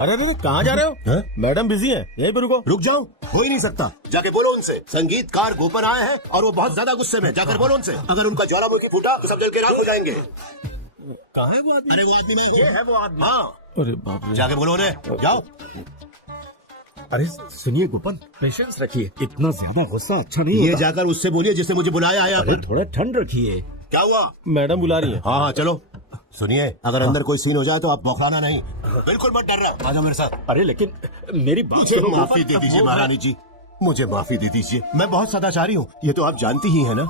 अरे अरे कहाँ जा रहे हो? हैं? मैडम बिजी है, यहीं पे रुको। रुक जाओ, हो ही नहीं सकता। जाके बोलो उनसे, संगीतकार गोपन आए हैं और वो बहुत ज्यादा गुस्से में। जाकर बोलो उनसे, अगर उनका ज्वालामुखी फूटा तो सब जल के राख हो जाएंगे। कहाँ है वो आदमी? अरे वो आदमी मैं हूँ। ये है वो आदमी। हाँ, अरे बाप रे। जाके बोलो उन्हें, जाओ। अरे सुनिए गोपन, पेशेंस रखिए। इतना ज्यादा गुस्सा अच्छा नहीं ये होता। जाकर उससे बोलिए जिससे मुझे बुलाया है यहाँ अरे पर। थोड़ा ठंड रखिए। क्या हुआ? मैडम बुला रही है। हाँ हाँ चलो। सुनिए, अगर अंदर कोई सीन हो जाए तो आप बौखलाना नहीं, बिल्कुल मत डरना। आ जाओ मेरे साथ। अरे लेकिन मेरी बात मुझे सुनो, माफी दे दीजिए महारानी जी, मुझे माफी दे दीजिए। मैं बहुत सदाचारी हूँ, ये तो आप जानती ही है ना।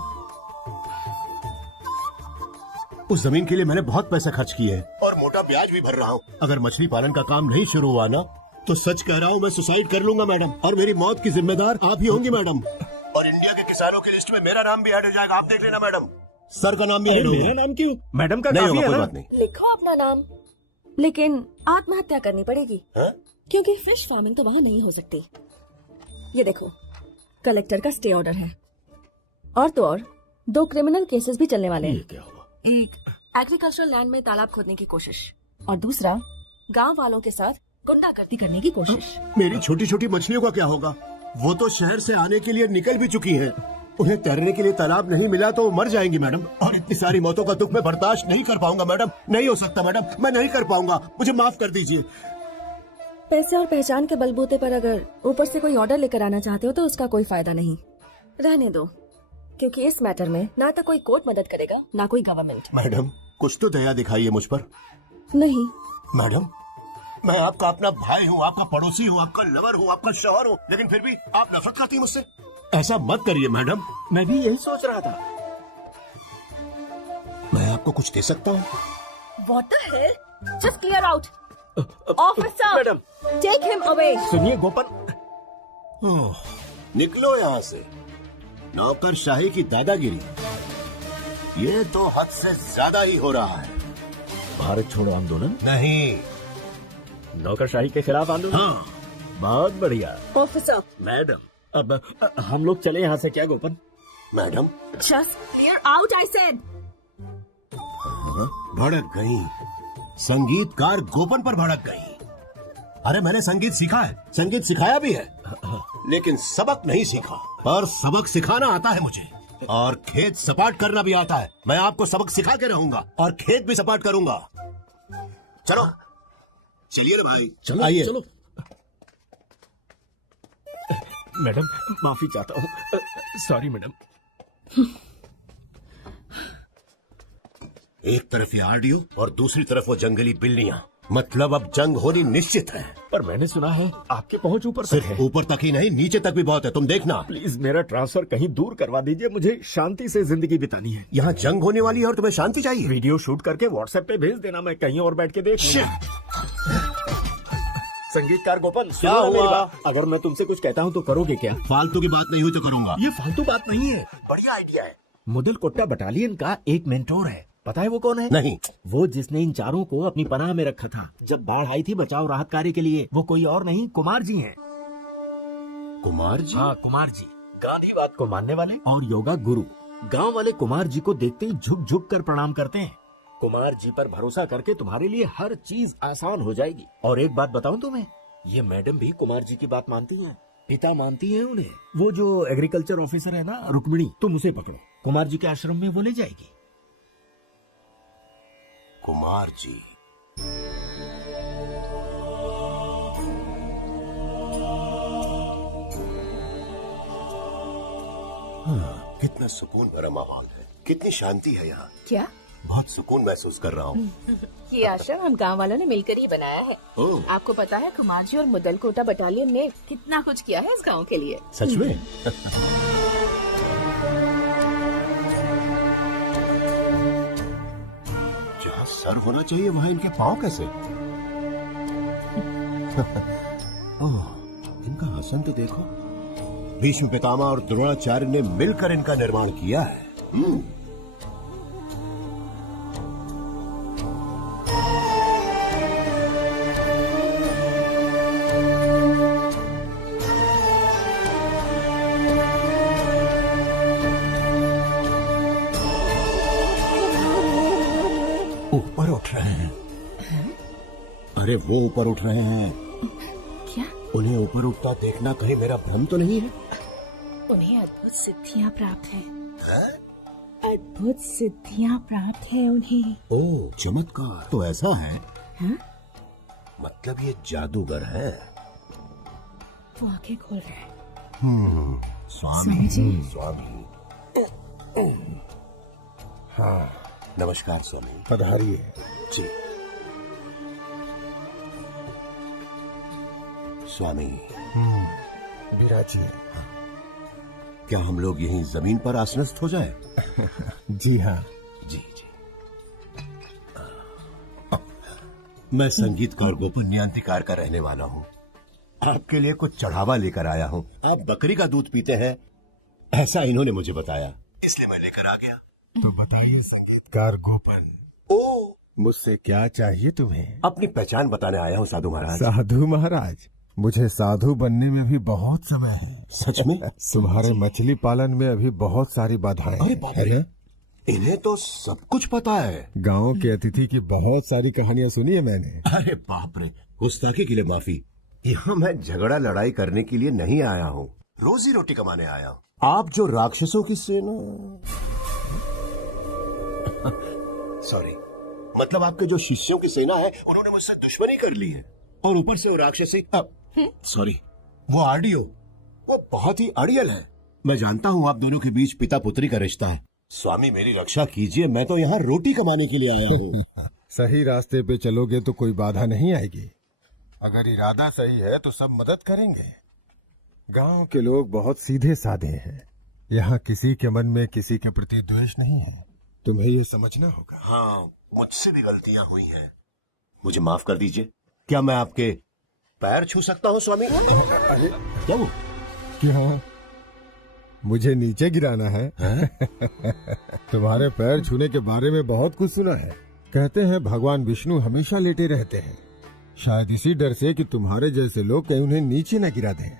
उस जमीन के लिए मैंने बहुत पैसे खर्च किए हैं और मोटा ब्याज भी भर रहा हूँ। अगर मछली पालन का काम नहीं शुरू हुआ ना तो सच कह रहा हूँ, मैं सुसाइड कर लूंगा मैडम, और मेरी मौत की जिम्मेदार आप ही होंगी मैडम। और इंडिया के किसानों की लिस्ट में मेरा नाम भी ऐड हो जाएगा, आप देख लेना मैडम। सर का नाम भी ऐड होगा। मेरा नाम क्यों? मैडम का नहीं काफी होगा, है कोई ना? बात नहीं। लिखो अपना नाम, लेकिन आत्महत्या करनी पड़ेगी, हाँ? क्योंकि फिश फार्मिंग तो वहाँ नहीं हो सकती। ये देखो, कलेक्टर का स्टे ऑर्डर है, और तो और 2 क्रिमिनल केसेस भी चलने वाले ये हैं। क्या हुआ? एक एग्रीकल्चरल लैंड में तालाब खोदने की कोशिश, और दूसरा गांव वालों के साथ गुंडागर्दी करने की कोशिश। मेरी छोटी छोटी मछलियों का क्या होगा? वो तो शहर से आने के लिए निकल भी चुकी हैं। उन्हें तैरने के लिए तालाब नहीं मिला तो वो मर जाएंगी मैडम। और इतनी सारी मौतों का दुख मैं बर्दाश्त नहीं कर पाऊंगा मैडम। नहीं हो सकता मैडम, मैं नहीं कर पाऊंगा, मुझे माफ कर दीजिए। पैसे और पहचान के बलबूते पर अगर ऊपर से कोई ऑर्डर लेकर आना चाहते हो तो उसका कोई फायदा नहीं। रहने दो, क्योंकि इस मैटर में ना तो कोई कोर्ट मदद करेगा ना कोई गवर्नमेंट। मैडम कुछ तो दया दिखाइए मुझ पर। नहीं मैडम मैं आपका अपना भाई हूँ, आपका पड़ोसी हूँ, आपका लवर हूँ, आपका शौहर हूँ, लेकिन फिर भी आप नफरत करती हैं मुझसे। ऐसा मत करिए मैडम। मैं भी यही सोच रहा था। मैं आपको कुछ दे सकता हूँ? What the hell? Just clear out. Officer, madam take him away. सुनिए गोपन, ओह, निकलो यहाँ से। नौकरशाही की दादागिरी, ये तो हद से ज्यादा ही हो रहा है। भारत छोड़ो आंदोलन, नहीं। नौकरशाही के खिलाफ आंदोलन। हाँ बहुत बढ़िया। Officer, मैडम अब हम लोग चले यहाँ से क्या Gopan? Madam just clear out, I said. भड़क गई, संगीतकार गोपन पर भड़क गई। अरे मैंने संगीत सीखा है, संगीत सिखाया भी है, लेकिन सबक नहीं सीखा। पर सबक सिखाना आता है मुझे, और खेत सपाट करना भी आता है। मैं आपको सबक सिखा के रहूंगा और खेत भी सपाट करूंगा। चलो चलिए रे भाई, चलो आइए। चलो। मैडम माफी चाहता हूँ, सॉरी मैडम। एक तरफ ये आरडीओ और दूसरी तरफ वो जंगली बिल्लियां। मतलब अब जंग होनी निश्चित है। पर मैंने सुना है आपके पहुंच ऊपर तक है। ऊपर तक ही नहीं, नीचे तक भी बहुत है, तुम देखना। प्लीज मेरा ट्रांसफर कहीं दूर करवा दीजिए, मुझे शांति से जिंदगी बितानी है। यहाँ जंग होने वाली है और तुम्हें शांति चाहिए? वीडियो शूट करके व्हाट्सएप पे भेज देना, मैं कहीं और बैठ के देख संगीतकार गोपन, क्या सुनो ना मेरी हुआ? बात। अगर मैं तुमसे कुछ कहता हूँ तो करोगे क्या? फालतू की बात नहीं हुई तो करूंगा। ये फालतू बात नहीं है, बढ़िया आइडिया है। मुदल कोट्टा बटालियन का एक मेंटोर है, पता है वो कौन है? नहीं। वो जिसने इन चारों को अपनी पनाह में रखा था जब बाढ़ आई थी बचाव राहत कार्य के लिए। वो कोई और नहीं, कुमार जी हैं। कुमार जी? हाँ कुमार जी, गांधीवाद को मानने वाले और योगा गुरु। गांव वाले कुमार जी को देखते ही झुक झुक कर प्रणाम करते हैं। कुमार जी पर भरोसा करके तुम्हारे लिए हर चीज आसान हो जाएगी। और एक बात बताऊं तुम्हें, ये मैडम भी कुमार जी की बात मानती हैं, पिता मानती हैं उन्हें। वो जो एग्रीकल्चर ऑफिसर है ना रुक्मिणी, तुम उसे पकड़ो, कुमार जी के आश्रम में वो ले जाएगी। कुमार जी, कितना सुकून भरा माहौल है, कितनी शांति है यहाँ। क्या? बहुत सुकून महसूस कर रहा हूँ। ये आश्रम हम गांव वालों ने मिलकर ही बनाया है। ओह, आपको पता है कुमार जी और मुदल कोटा बटालियन ने कितना कुछ किया है इस गांव के लिए। सच में? जहाँ सर होना चाहिए वहाँ इनके पाँव कैसे? ओह, इनका आसन तो देखो। भीष्म पितामह और द्रोणाचार्य ने मिलकर इनका निर्माण किया है। ऊपर उठ रहे हैं। अरे वो ऊपर उठ रहे हैं। क्या? उन्हें ऊपर उठता देखना कहीं मेरा भ्रम तो नहीं है? उन्हें अद्भुत सिद्धियाँ प्राप्त हैं। अद्भुत सिद्धियाँ प्राप्त है उन्हें। ओह, चमत्कार तो ऐसा है? हाँ? मतलब ये जादूगर है। वो आंखें खोल रहे हैं। स्वामी स्वामी। हाँ, नमस्कार स्वामी। पधारिए। जी स्वामी। विराजिए। क्या हम लोग यहीं जमीन पर आसनस्थ हो जाएं? जी हाँ। जी जी। मैं संगीतकार गोपन न्यांतिकार का रहने वाला हूँ। आपके लिए कुछ चढ़ावा लेकर आया हूँ। आप बकरी का दूध पीते हैं, ऐसा इन्होंने मुझे बताया, इसलिए मैं लेकर आ गया। तो बताइए संगीतकार गोपन, ओ, मुझसे क्या चाहिए तुम्हें? अपनी पहचान बताने आया हूँ साधु महाराज। साधु महाराज, मुझे साधु बनने में भी बहुत समय है। सच में? तुम्हारे मछली पालन में अभी बहुत सारी बाधाएं हैं। अरे इन्हें तो सब कुछ पता है। गांव के अतिथि की बहुत सारी कहानियां सुनी है मैंने। अरे बाप रे, गुस्ताखी के लिए माफी। यहाँ मैं झगड़ा लड़ाई करने के लिए नहीं आया हूँ, रोजी रोटी कमाने आया हूँ। आप जो राक्षसों की सेना सॉरी, मतलब आपके जो शिष्यों की सेना है उन्होंने मुझसे दुश्मनी कर ली है, और ऊपर से वो राक्षसी सॉरी वो आरडीओ, वो बहुत ही अड़ियल है। मैं जानता हूँ आप दोनों के बीच पिता पुत्री का रिश्ता है। स्वामी मेरी रक्षा कीजिए, मैं तो यहाँ रोटी कमाने के लिए आया हूँ। सही रास्ते पे चलोगे तो कोई बाधा नहीं आएगी। अगर इरादा सही है तो सब मदद करेंगे। गांव के लोग बहुत सीधे साधे हैं। यहाँ किसी के मन में किसी के प्रति द्वेष नहीं है, तुम्हें ये समझना होगा। हाँ, मुझसे भी गलतियां हुई हैं, मुझे माफ कर दीजिए। क्या मैं आपके पैर छू सकता हूँ स्वामी? क्या वो? क्या मुझे नीचे गिराना है? तुम्हारे पैर छूने के बारे में बहुत कुछ सुना है। कहते हैं भगवान विष्णु हमेशा लेटे रहते हैं, शायद इसी डर से कि तुम्हारे जैसे लोग कहीं उन्हें नीचे न गिरा दें।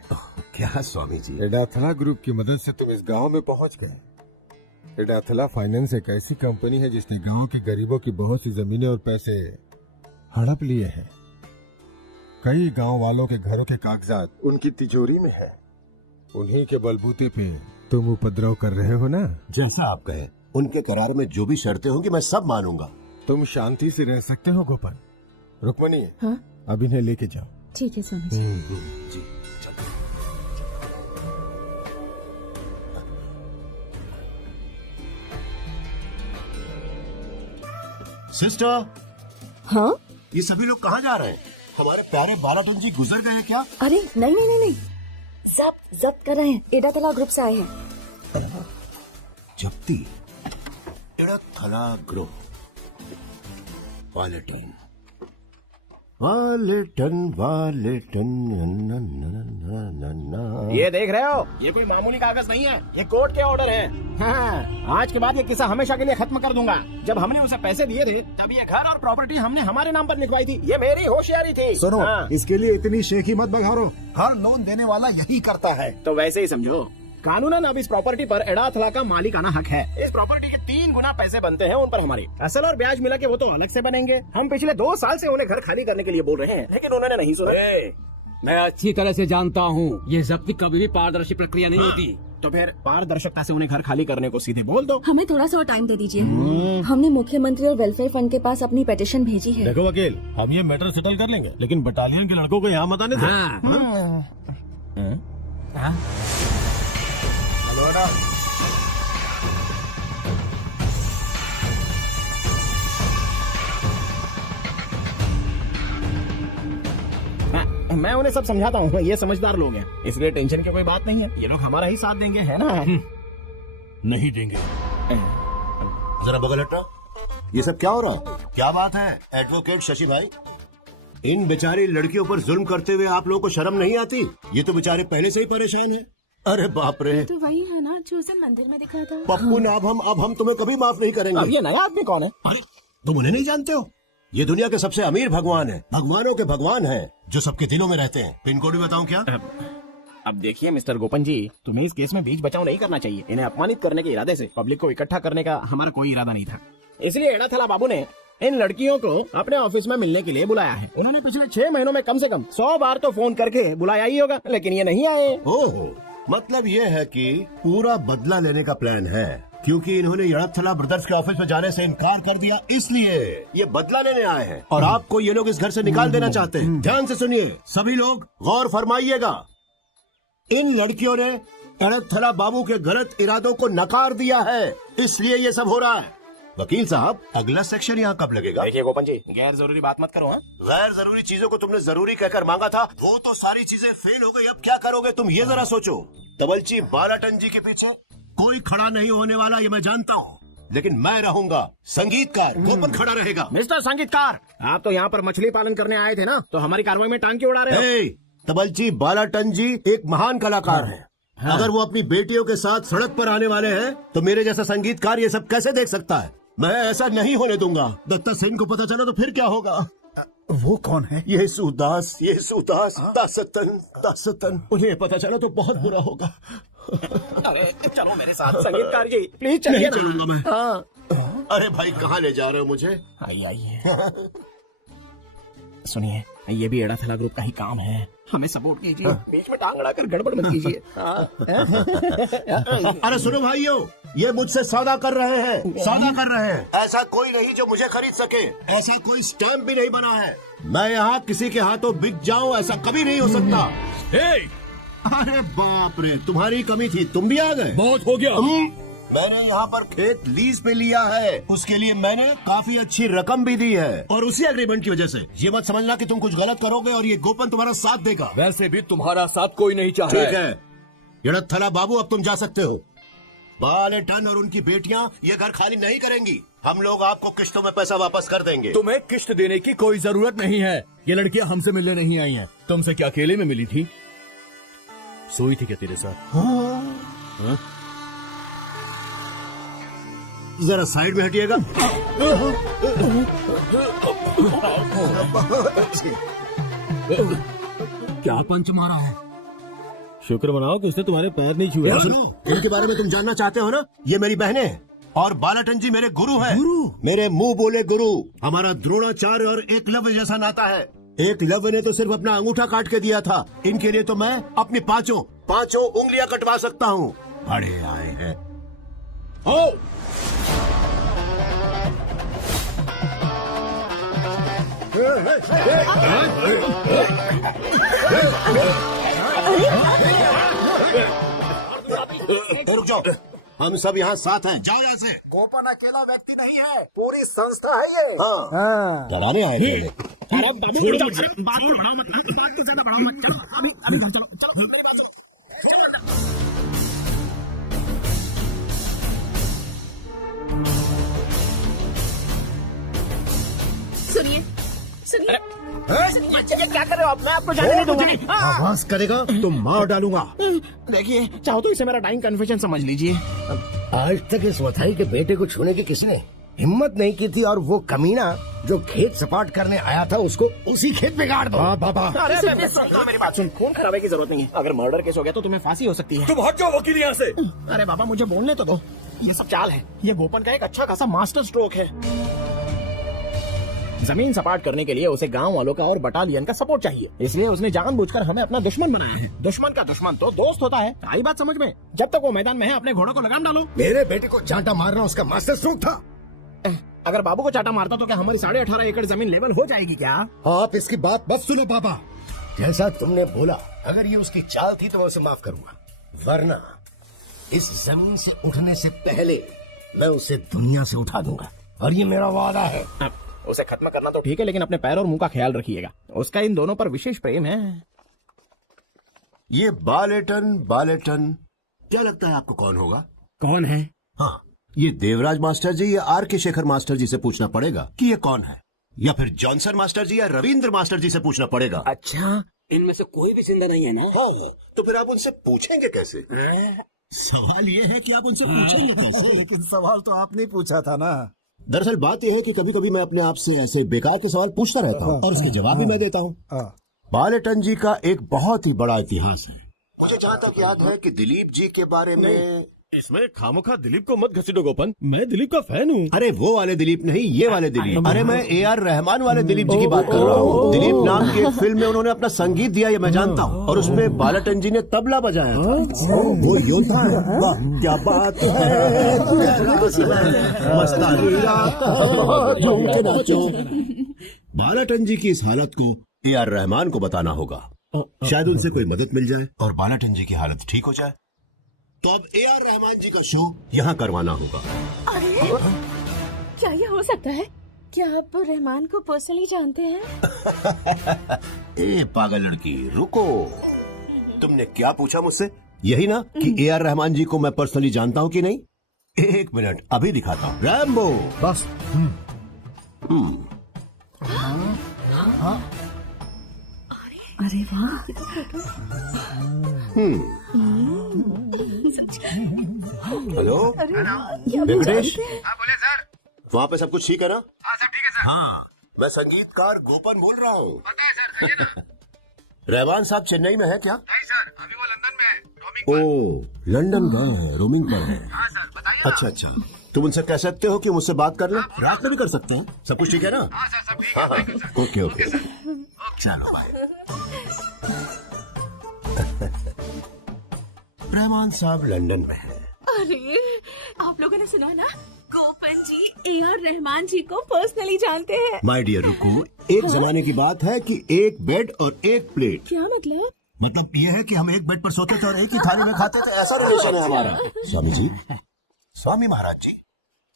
क्या स्वामी जी? एडाथला ग्रुप की मदद से तुम इस गांव में पहुंच गए। एडाथला फाइनेंस एक ऐसी कंपनी है जिसने गांव के गरीबों की बहुत सी जमीनें और पैसे हड़प लिए हैं। कई गांव वालों के घरों के कागजात उनकी तिजोरी में है। उन्हीं के बलबूते पे तुम उपद्रव कर रहे हो ना? जैसा आप कहें, उनके करार में जो भी शर्तें होंगी मैं सब मानूंगा। तुम शांति से रह सकते हो गोपन। रुक्मणी, हाँ? अब इन्हें लेके जाओ। ठीक है स्वामी जी। जी चलो। सिस्टर, हाँ? ये सभी लोग कहाँ जा रहे हैं? हमारे प्यारे बालाटन जी गुजर गए हैं क्या? अरे नहीं नहीं नहीं नहीं, सब जब्त कर रहे हैं। एडाथला ग्रुप से आए हैं। जब्ती? एडाथला ग्रुप, वालेटन वालेटन वालेटन। ये देख रहे हो, ये कोई मामूली कागज नहीं है, ये कोर्ट के ऑर्डर है। हाँ, आज के बाद ये किस्सा हमेशा के लिए खत्म कर दूंगा। जब हमने उसे पैसे दिए थे तब ये घर और प्रॉपर्टी हमने हमारे नाम पर लिखवाई थी। ये मेरी होशियारी थी। सुनो, हाँ। इसके लिए इतनी शेखी मत बघारो। हर लोन देने वाला यही करता है। तो वैसे ही समझो, कानूनन अब इस प्रॉपर्टी पर एडाथला का मालिकाना हक है। इस प्रॉपर्टी के 3 गुना पैसे बनते हैं उन पर हमारे। असल और ब्याज मिला के वो तो अलग से बनेंगे। हम पिछले 2 साल से उन्हें घर खाली करने के लिए बोल रहे हैं, लेकिन उन्होंने नहीं सुना। मैं अच्छी तरह से जानता हूँ ये जब्ती कभी भी पारदर्शी प्रक्रिया नहीं होती। तो फिर पारदर्शिता से उन्हें घर खाली करने को सीधे बोल दो। हमें थोड़ा सा और टाइम दे दीजिए। हमने मुख्यमंत्री और वेलफेयर फंड के पास अपनी पिटीशन भेजी है। देखो वकील, हम ये मैटर सेटल कर लेंगे, लेकिन बटालियन के लड़कों को यहाँ मत आने दो। मैं उन्हें सब समझाता हूँ, ये समझदार लोग हैं, इसलिए टेंशन की कोई बात नहीं है। ये लोग हमारा ही साथ देंगे, है ना? नहीं देंगे। जरा बगल हटना। ये सब क्या हो रहा? क्या बात है एडवोकेट शशि भाई? इन बेचारी लड़कियों पर जुल्म करते हुए आप लोगों को शर्म नहीं आती? ये तो बेचारे पहले से ही परेशान है। अरे बाप रे, तो वही है ना जो उसे मंदिर में दिखा था। पप्पू ना, अब हम तुम्हें कभी माफ नहीं करेंगे। अब ये नया आदमी कौन है? अरे तुम उन्हें नहीं जानते हो? ये दुनिया के सबसे अमीर भगवान है, भगवानों के भगवान है, जो सबके दिलों में रहते हैं। पिन कोड भी बताऊं क्या? अब देखिए मिस्टर गोपन जी, तुम्हें इस केस में बीच बचाव नहीं करना चाहिए। इन्हें अपमानित करने के इरादे से पब्लिक को इकट्ठा करने का हमारा कोई इरादा नहीं था। इसलिए एडाथला बाबू ने इन लड़कियों को अपने ऑफिस में मिलने के लिए बुलाया है। उन्होंने पिछले 6 महीनों में कम से कम 100 बार तो फोन करके बुलाया ही होगा, लेकिन ये नहीं आए। ओहो, मतलब ये है कि पूरा बदला लेने का प्लान है, क्योंकि इन्होंने एडाथला ब्रदर्स के ऑफिस में जाने से इनकार कर दिया, इसलिए ये बदला लेने आए हैं। और आपको ये लोग इस घर से निकाल देना चाहते हैं। ध्यान से सुनिए सभी लोग, गौर फरमाइएगा। इन लड़कियों ने एडाथला बाबू के गलत इरादों को नकार दिया है, इसलिए ये सब हो रहा है। वकील साहब, अगला सेक्शन यहाँ कब लगेगा? देखिए गोपन जी, गैर जरूरी बात मत करो। हाँ, गैर जरूरी चीजों को तुमने जरूरी कहकर मांगा था, वो तो सारी चीजें फेल हो गई। अब क्या करोगे तुम, ये जरा सोचो। तबलची बालाटन जी के पीछे कोई खड़ा नहीं होने वाला, ये मैं जानता हूँ, लेकिन मैं रहूंगा। संगीतकार गोपन खड़ा रहेगा। मिस्टर संगीतकार, आप तो यहाँ पर मछली पालन करने आए थे ना, तो हमारी कार्रवाई में टांग क्यों उड़ा रहे हो? तबलची बालाटन जी एक महान कलाकार है। अगर वो अपनी बेटियों के साथ सड़क पर आने वाले हैं, तो मेरे जैसा संगीतकार ये सब कैसे देख सकता है? मैं ऐसा नहीं होने दूंगा। दत्ता सिंह को पता चला तो फिर क्या होगा? वो कौन है? ये सुदास दासतन दासतन, उन्हें पता चला तो बहुत बुरा होगा। अरे चलो मेरे साथ संगीतकार जी, प्लीज चलिए। नहीं चलूंगा मैं। हाँ, अरे भाई कहाँ ले जा रहे हो मुझे? आइए आइए। सुनिए, ये भी एड़ा थला ग्रुप का ही काम है, हमें सपोर्ट कीजिए, बीच में टांग अड़ाकर गड़बड़ मत कीजिए। अरे सुनो भाइयों, ये मुझसे सौदा कर रहे हैं, सौदा कर रहे हैं। ऐसा कोई नहीं जो मुझे खरीद सके, ऐसा कोई स्टैम्प भी नहीं बना है। मैं यहाँ किसी के हाथों बिक जाऊँ ऐसा कभी नहीं हो सकता। अरे बाप रे, तुम्हारी कमी थी, तुम भी आ गए। बहुत हो गया। मैंने यहाँ पर खेत लीज पे लिया है, उसके लिए मैंने काफी अच्छी रकम भी दी है, और उसी एग्रीमेंट की वजह से ये मत समझना कि तुम कुछ गलत करोगे और ये गोपन तुम्हारा साथ देगा। वैसे भी तुम्हारा साथ कोई नहीं चाह ठीक है यड़थला बाबू, अब तुम जा सकते हो। बालेटन और उनकी बेटियाँ ये घर खाली नहीं करेंगी, हम लोग आपको किश्तों में पैसा वापस कर देंगे। तुम्हें किश्त देने की कोई जरूरत नहीं है। ये लड़कियां हमसे मिलने नहीं आई हैं। तुमसे क्या अकेले में मिली थी? सोई थी क्या तेरे साथ? हाँ? जरा साइड में हटिएगा। क्या पंच मारा है? शुक्र मनाओ कि उसने तुम्हारे पैर नहीं छुए। इनके बारे में तुम जानना चाहते हो ना? ये मेरी बहनें हैं और बालाटन जी मेरे गुरु हैं। मेरे मुंह बोले गुरु। हमारा द्रोणाचार्य और एकलव्य जैसा नाता है। एकलव्य ने तो सिर्फ अपना अंगूठा काट के दिया था, इनके लिए तो मैं अपनी पांचों उंगलियां कटवा सकता हूँ। बड़े आए हैं। ओ रुक जाओ, हम सब यहाँ साथ हैं, जाओ यहाँ से। गोपन अकेला व्यक्ति नहीं है, पूरी संस्था है ये। हाँ। डराने आए थे। सुनिए सुनिए, क्या कर रहे हो आप? मैं आपको जाने नहीं दूंगा। आवाज करेगा तो मार डालूंगा। देखिए, चाहो तो इसे मेरा डाइंग कन्फेशन समझ लीजिए। आज तक इस वथाई के बेटे को छूने की किसी ने हिम्मत नहीं की थी, और वो कमीना जो खेत सपाट करने आया था उसको उसी खेत में गाड़ दो। बाबा अरे मेरी बात सुन, खून खराबे की जरूरत नहीं है। अगर मर्डर केस हो गया तो तुम्हें फांसी हो सकती है। तुम हट जाओ वकील यहाँ से। अरे बाबा मुझे बोलने तो दो, ये सब चाल है। ये गोपन का एक अच्छा खासा मास्टर स्ट्रोक है। जमीन सपाट करने के लिए उसे गांव वालों का और बटालियन का सपोर्ट चाहिए, इसलिए उसने जानबूझकर हमें अपना दुश्मन बनाया है। दुश्मन का दुश्मन तो दोस्त होता है, आई बात समझ में? जब तक वो मैदान में है अपने घोड़ों को लगाम डालो। मेरे बेटे को चांटा मारना उसका मास्टर स्ट्रोक था। अगर बाबू को चाटा मारता तो क्या हमारी 18.5 एकड़ जमीन लेवल हो जाएगी क्या? आप इसकी बात मत सुनो पापा। जैसा तुमने बोला, अगर ये उसकी चाल थी तो मैं उसे माफ करूंगा, वरना इस जमीन से उठने से पहले मैं उसे दुनिया से उठा दूंगा, और ये मेरा वादा है। उसे खत्म करना तो ठीक है, लेकिन अपने पैर और मुंह का ख्याल रखिएगा। उसका इन दोनों पर विशेष प्रेम है। ये बालेटन क्या लगता है आपको कौन होगा? कौन है? हाँ, ये देवराज मास्टर जी या आर के शेखर मास्टर जी से पूछना पड़ेगा कि ये कौन है, या फिर जॉनसन मास्टर जी या रविंद्र मास्टर जी से पूछना पड़ेगा। अच्छा, इनमें से कोई भी जिंदा नहीं है ना? हाँ, तो फिर आप उनसे पूछेंगे कैसे? सवाल ये है कि आप उनसे पूछेंगे कैसे? लेकिन सवाल तो आपने पूछा था ना। दरअसल बात यह है कि कभी कभी मैं अपने आप से ऐसे बेकार के सवाल पूछता रहता हूँ और उसके जवाब भी मैं देता हूँ। बालेटन जी का एक बहुत ही बड़ा इतिहास है। मुझे जहाँ तक याद है कि दिलीप जी के बारे में। इसमें खामोखा दिलीप को मत घसीटो गोपन, मैं दिलीप का फैन हूँ। अरे वो वाले दिलीप नहीं, ये वाले दिलीप। अरे मैं AR रहमान वाले दिलीप जी की बात कर रहा हूँ। दिलीप नाम की एक फिल्म में उन्होंने अपना संगीत दिया, ये मैं जानता हूँ, और उसमें बालेटन जी ने तबला बजाया था। वो योद्धा है। क्या बात है, झूम के नाचो। बालेटन जी की इस हालत को AR रहमान को बताना होगा, शायद उनसे कोई मदद मिल जाए और बालेटन जी की हालत ठीक हो जाए। तो अब AR रहमान जी का शो यहाँ करवाना होगा। अरे क्या ये हो सकता है? क्या आप रहमान को पर्सनली जानते हैं? ए पागल लड़की, रुको। तुमने क्या पूछा मुझसे? यही ना कि AR रहमान जी को मैं पर्सनली जानता हूँ कि नहीं? एक मिनट, अभी दिखाता हूँ। रैम्बो बस। अरे वाह। हेलो वेंकटेश, बोले सर। वहाँ पे सब कुछ ठीक है ना? हाँ सर, ठीक है सर। हाँ, मैं संगीतकार गोपन बोल रहा हूँ। पता है सर, कहिए ना। रहमान साहब चेन्नई में है क्या? नहीं सर, अभी वो लंदन में है, रोमिंग पर। ओह, लंदन गए हैं, रोमिंग पर है। हाँ सर, बताइए। अच्छा, तुम उनसे कह सकते हो कि मुझसे बात कर ले, रात में भी कर सकते हैं। सब कुछ ठीक है ना? हाँ हाँ, ओके ओके, चलो बाय। रहमान साहब लंदन में हैं। अरे आप लोगों ने सुना ना, गोपन जी AR रहमान जी को पर्सनली जानते हैं। माय डियर रुको, एक जमाने की बात है कि एक बेड और एक प्लेट। क्या मतलब? मतलब ये है कि हम एक बेड पर सोते थे और एक ही थाली में खाते थे, ऐसा रिलेशन है हमारा। स्वामी जी, स्वामी महाराज जी,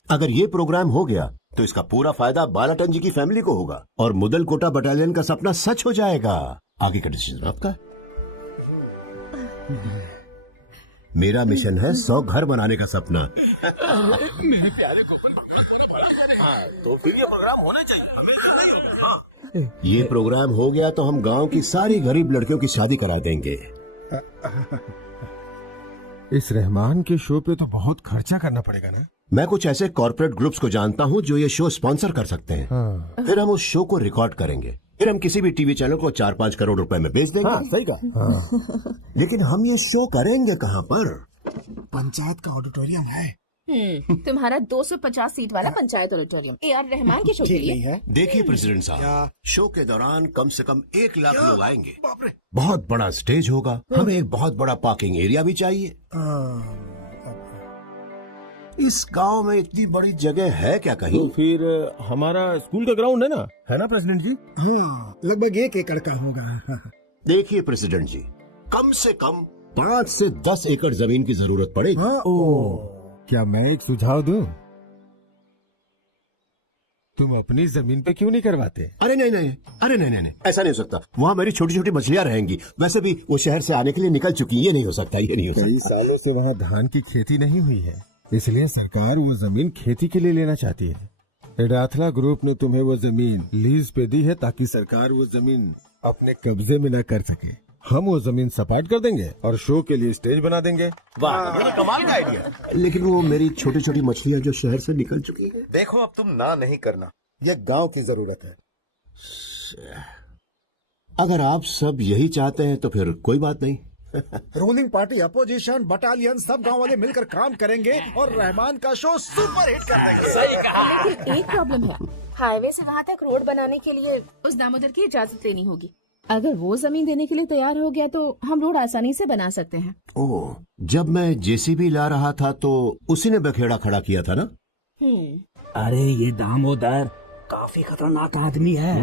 अगर ये प्रोग्राम हो गया तो इसका पूरा फायदा बालाटन जी की फैमिली को होगा और मुदल कोटा बटालियन का सपना सच हो जाएगा। आगे का डिसीजन आपका। मेरा मिशन है 100 घर बनाने का सपना। तो फिर ये प्रोग्राम होना चाहिए, हमेशा नहीं होगा। ये प्रोग्राम हो गया तो हम गांव की सारी गरीब लड़कियों की शादी करा देंगे। इस रहमान के शो पे तो बहुत खर्चा करना पड़ेगा ना? मैं कुछ ऐसे कॉर्पोरेट ग्रुप्स को जानता हूं जो ये शो स्पॉन्सर कर सकते हैं। हाँ। फिर हम उस शो को रिकॉर्ड करेंगे, फिर हम किसी भी टीवी चैनल को 4-5 करोड़ रुपए में बेच देंगे। हाँ, सही कहा। हाँ। लेकिन हम ये शो करेंगे कहाँ पर? पंचायत का ऑडिटोरियम है। तुम्हारा 250 सीट वाला पंचायत ऑडिटोरियम AR रहमान के शो के लिए। देखिए प्रेसिडेंट साहब, शो के दौरान कम से कम 1 लाख लोग आएंगे। बहुत बड़ा स्टेज होगा, हमें एक बहुत बड़ा पार्किंग एरिया भी चाहिए। इस गांव में इतनी बड़ी जगह है क्या कहीं? तो फिर हमारा स्कूल का ग्राउंड है ना प्रेसिडेंट जी? हाँ, लगभग 1 एकड़ का होगा। देखिए प्रेसिडेंट जी, कम से कम 5 से 10 एकड़ जमीन की जरूरत पड़ेगी। क्या मैं एक सुझाव दूं? तुम अपनी जमीन पे क्यों नहीं करवाते? अरे नहीं, ऐसा नहीं हो सकता। वहाँ मेरी छोटी छोटी मछलियाँ रहेंगी। वैसे भी वो शहर से आने के लिए निकल चुकी, ये नहीं हो सकता। कई सालों से वहाँ धान की खेती नहीं हुई है, इसलिए सरकार वो जमीन खेती के लिए लेना चाहती है। एडाथला ग्रुप ने तुम्हें वो जमीन लीज पे दी है ताकि सरकार वो जमीन अपने कब्जे में न कर सके। हम वो जमीन सपाट कर देंगे और शो के लिए स्टेज बना देंगे। वाह, ये तो कमाल का आइडिया। लेकिन वो मेरी छोटी छोटी मछलियाँ जो शहर से निकल चुकी है। देखो, अब तुम ना नहीं करना, ये गांव की जरूरत है। अगर आप सब यही चाहते हैं तो फिर कोई बात नहीं। रूलिंग पार्टी, अपोजिशन, बटालियन, सब गांव वाले मिलकर काम करेंगे और रहमान का शो सुपर हिट कर देंगे। सही कहा। लेकिन एक प्रॉब्लम है, हाईवे से वहाँ तक रोड बनाने के लिए उस दामोदर की इजाजत लेनी होगी। अगर वो जमीन देने के लिए तैयार हो गया तो हम रोड आसानी से बना सकते हैं। ओह, जब मैं जेसीबी ला रहा था तो उसी ने बखेड़ा खड़ा किया था ना? अरे ये दामोदर काफी खतरनाक आदमी है।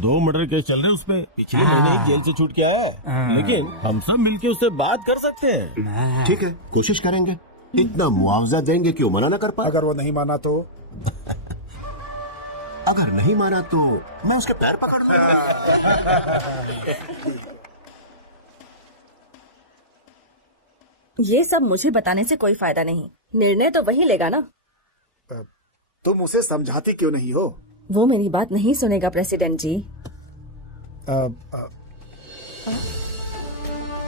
2 मर्डर केस चल रहे हैं उसपे। पिछले महीने एक जेल से छूट के आया है। लेकिन हम सब मिलके उससे बात कर सकते हैं। ठीक है, कोशिश करेंगे। इतना मुआवजा देंगे कि वो मना न कर पाए। अगर वो नहीं माना तो? अगर नहीं माना तो मैं उसके पैर पकड़ लूंगा। ये सब मुझे बताने से कोई फायदा नहीं, निर्णय तो वही लेगा ना। तुम उसे समझाती क्यों नहीं हो? वो मेरी बात नहीं सुनेगा प्रेसिडेंट जी। क्या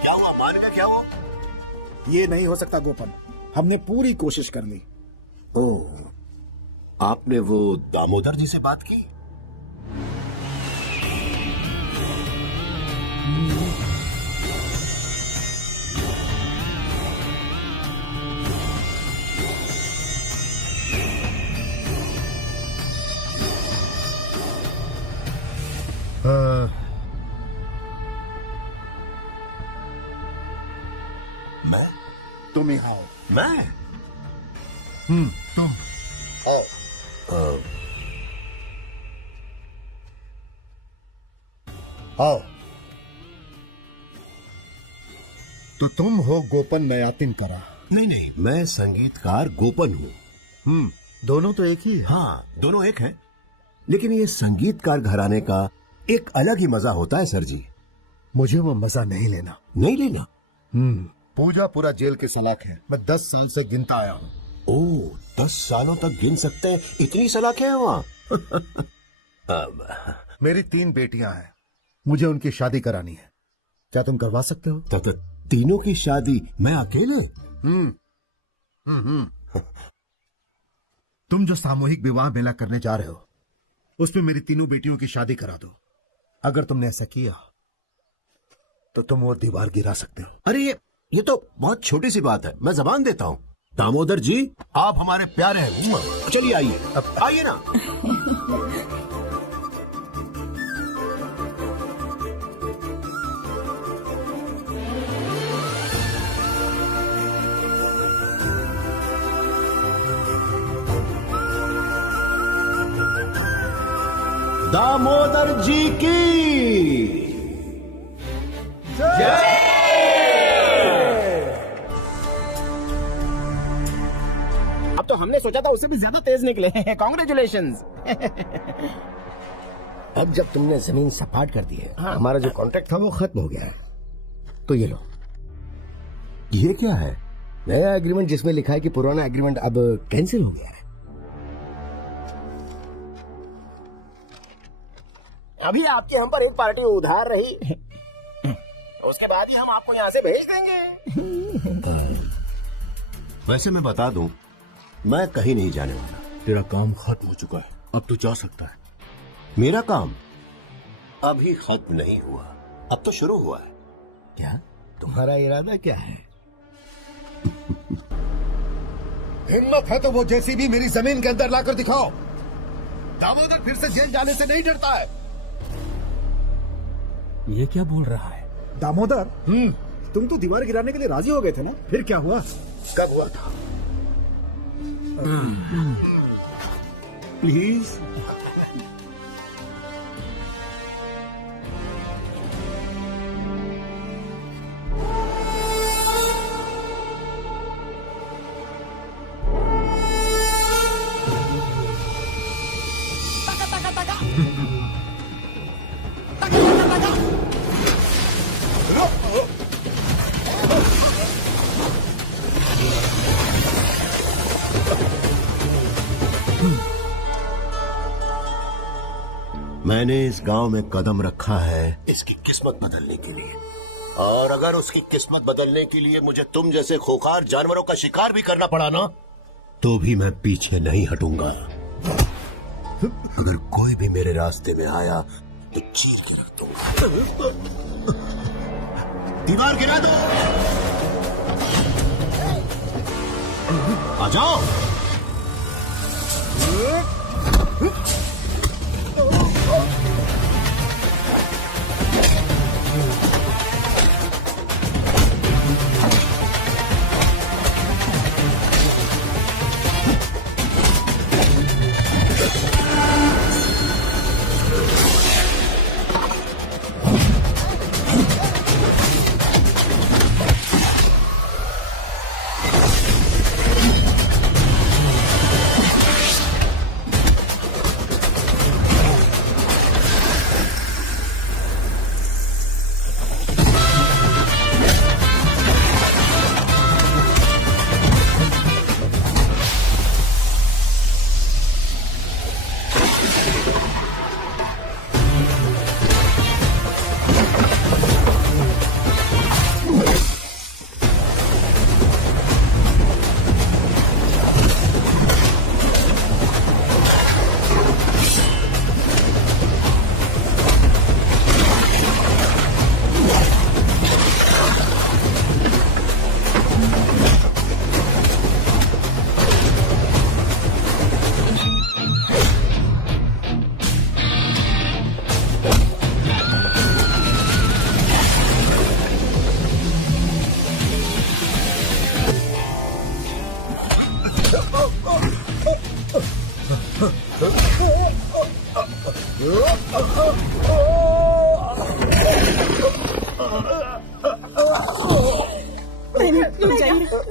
हुआ? मान का क्या हुआ? ये नहीं हो सकता गोपन, हमने पूरी कोशिश कर ली। ओह, आपने वो दामोदर जी से बात की? मैं? तुम ही आओ। मैं? तुम आओ। तो तुम हो गोपन नयातिन करा? नहीं, मैं संगीतकार गोपन हूँ। दोनों तो एक ही है। हाँ, दोनों एक हैं। लेकिन ये संगीतकार घराने का एक अलग ही मजा होता है सर जी। मुझे वो मजा नहीं लेना। नहीं लेना? पूजा पूरा जेल के सलाख है। मैं 10 साल से गिनता आया हूँ। ओह, 10 सालों तक गिन सकते हैं? इतनी सलाखें हैं वहाँ? मेरी 3 बेटियां हैं, मुझे उनकी शादी करानी है। क्या तुम करवा सकते हो? तब तक तीनों की शादी मैं अकेले? तुम जो सामूहिक विवाह मेला करने जा रहे हो उसमें मेरी तीनों बेटियों की शादी करा दो। अगर तुमने ऐसा किया तो तुम वो दीवार गिरा सकते हो। अरे ये तो बहुत छोटी सी बात है, मैं जबान देता हूँ। दामोदर जी, आप हमारे प्यारे हैं। चलिए आइए, अब आइए ना। दामोदर जी की अब तो हमने सोचा था उससे भी ज्यादा तेज निकले। कॉन्ग्रेचुलेशंस। अब जब तुमने जमीन सपाट कर दी है, हमारा जो कॉन्ट्रैक्ट था वो खत्म हो गया है। तो ये लो, ये क्या है? नया एग्रीमेंट जिसमें लिखा है कि पुराना एग्रीमेंट अब कैंसिल हो गया है। अभी आपकी हम पर एक पार्टी उधार रही, उसके बाद ही हम आपको यहाँ से भेज देंगे। वैसे मैं बता दूं, मैं कहीं नहीं जाने वाला। तेरा काम खत्म हो चुका है, अब तू जा सकता है। मेरा काम अभी खत्म नहीं हुआ, अब तो शुरू हुआ है। क्या तुम्हारा इरादा क्या है? हिम्मत है तो वो जेसीबी मेरी जमीन के अंदर लाकर दिखाओ। दामोदर फिर से जेल जाने से नहीं डरता है। ये क्या बोल रहा है? दामोदर, तुम तो दीवार गिराने के लिए राजी हो गए थे ना? फिर क्या हुआ? कब हुआ था? प्लीज। मैंने इस गांव में कदम रखा है इसकी किस्मत बदलने के लिए, और अगर उसकी किस्मत बदलने के लिए मुझे तुम जैसे खोखार जानवरों का शिकार भी करना पड़ा ना, तो भी मैं पीछे नहीं हटूंगा। अगर कोई भी मेरे रास्ते में आया तो चीर के रख दूंगा। दीवार गिरा दो, आ जाओ।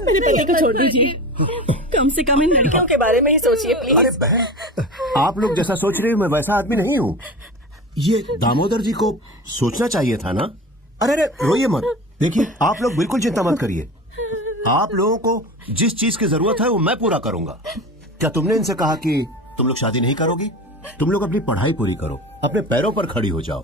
मेरे पति को छोड़ दीजिए। कम से कम इन लड़कियों के बारे में ही सोचिए प्लीज। अरे बहन, आप लोग जैसा सोच रहे हो मैं वैसा आदमी नहीं हूँ। ये दामोदर जी को सोचना चाहिए था ना। अरे अरे रोइए मत। देखिए, आप लोग बिल्कुल चिंता मत करिए। आप लोगों को जिस चीज की जरूरत है वो मैं पूरा करूंगा। क्या तुमने इनसे कहा कि तुम लोग शादी नहीं करोगी? तुम लोग अपनी पढ़ाई पूरी करो, अपने पैरों पर खड़ी हो जाओ,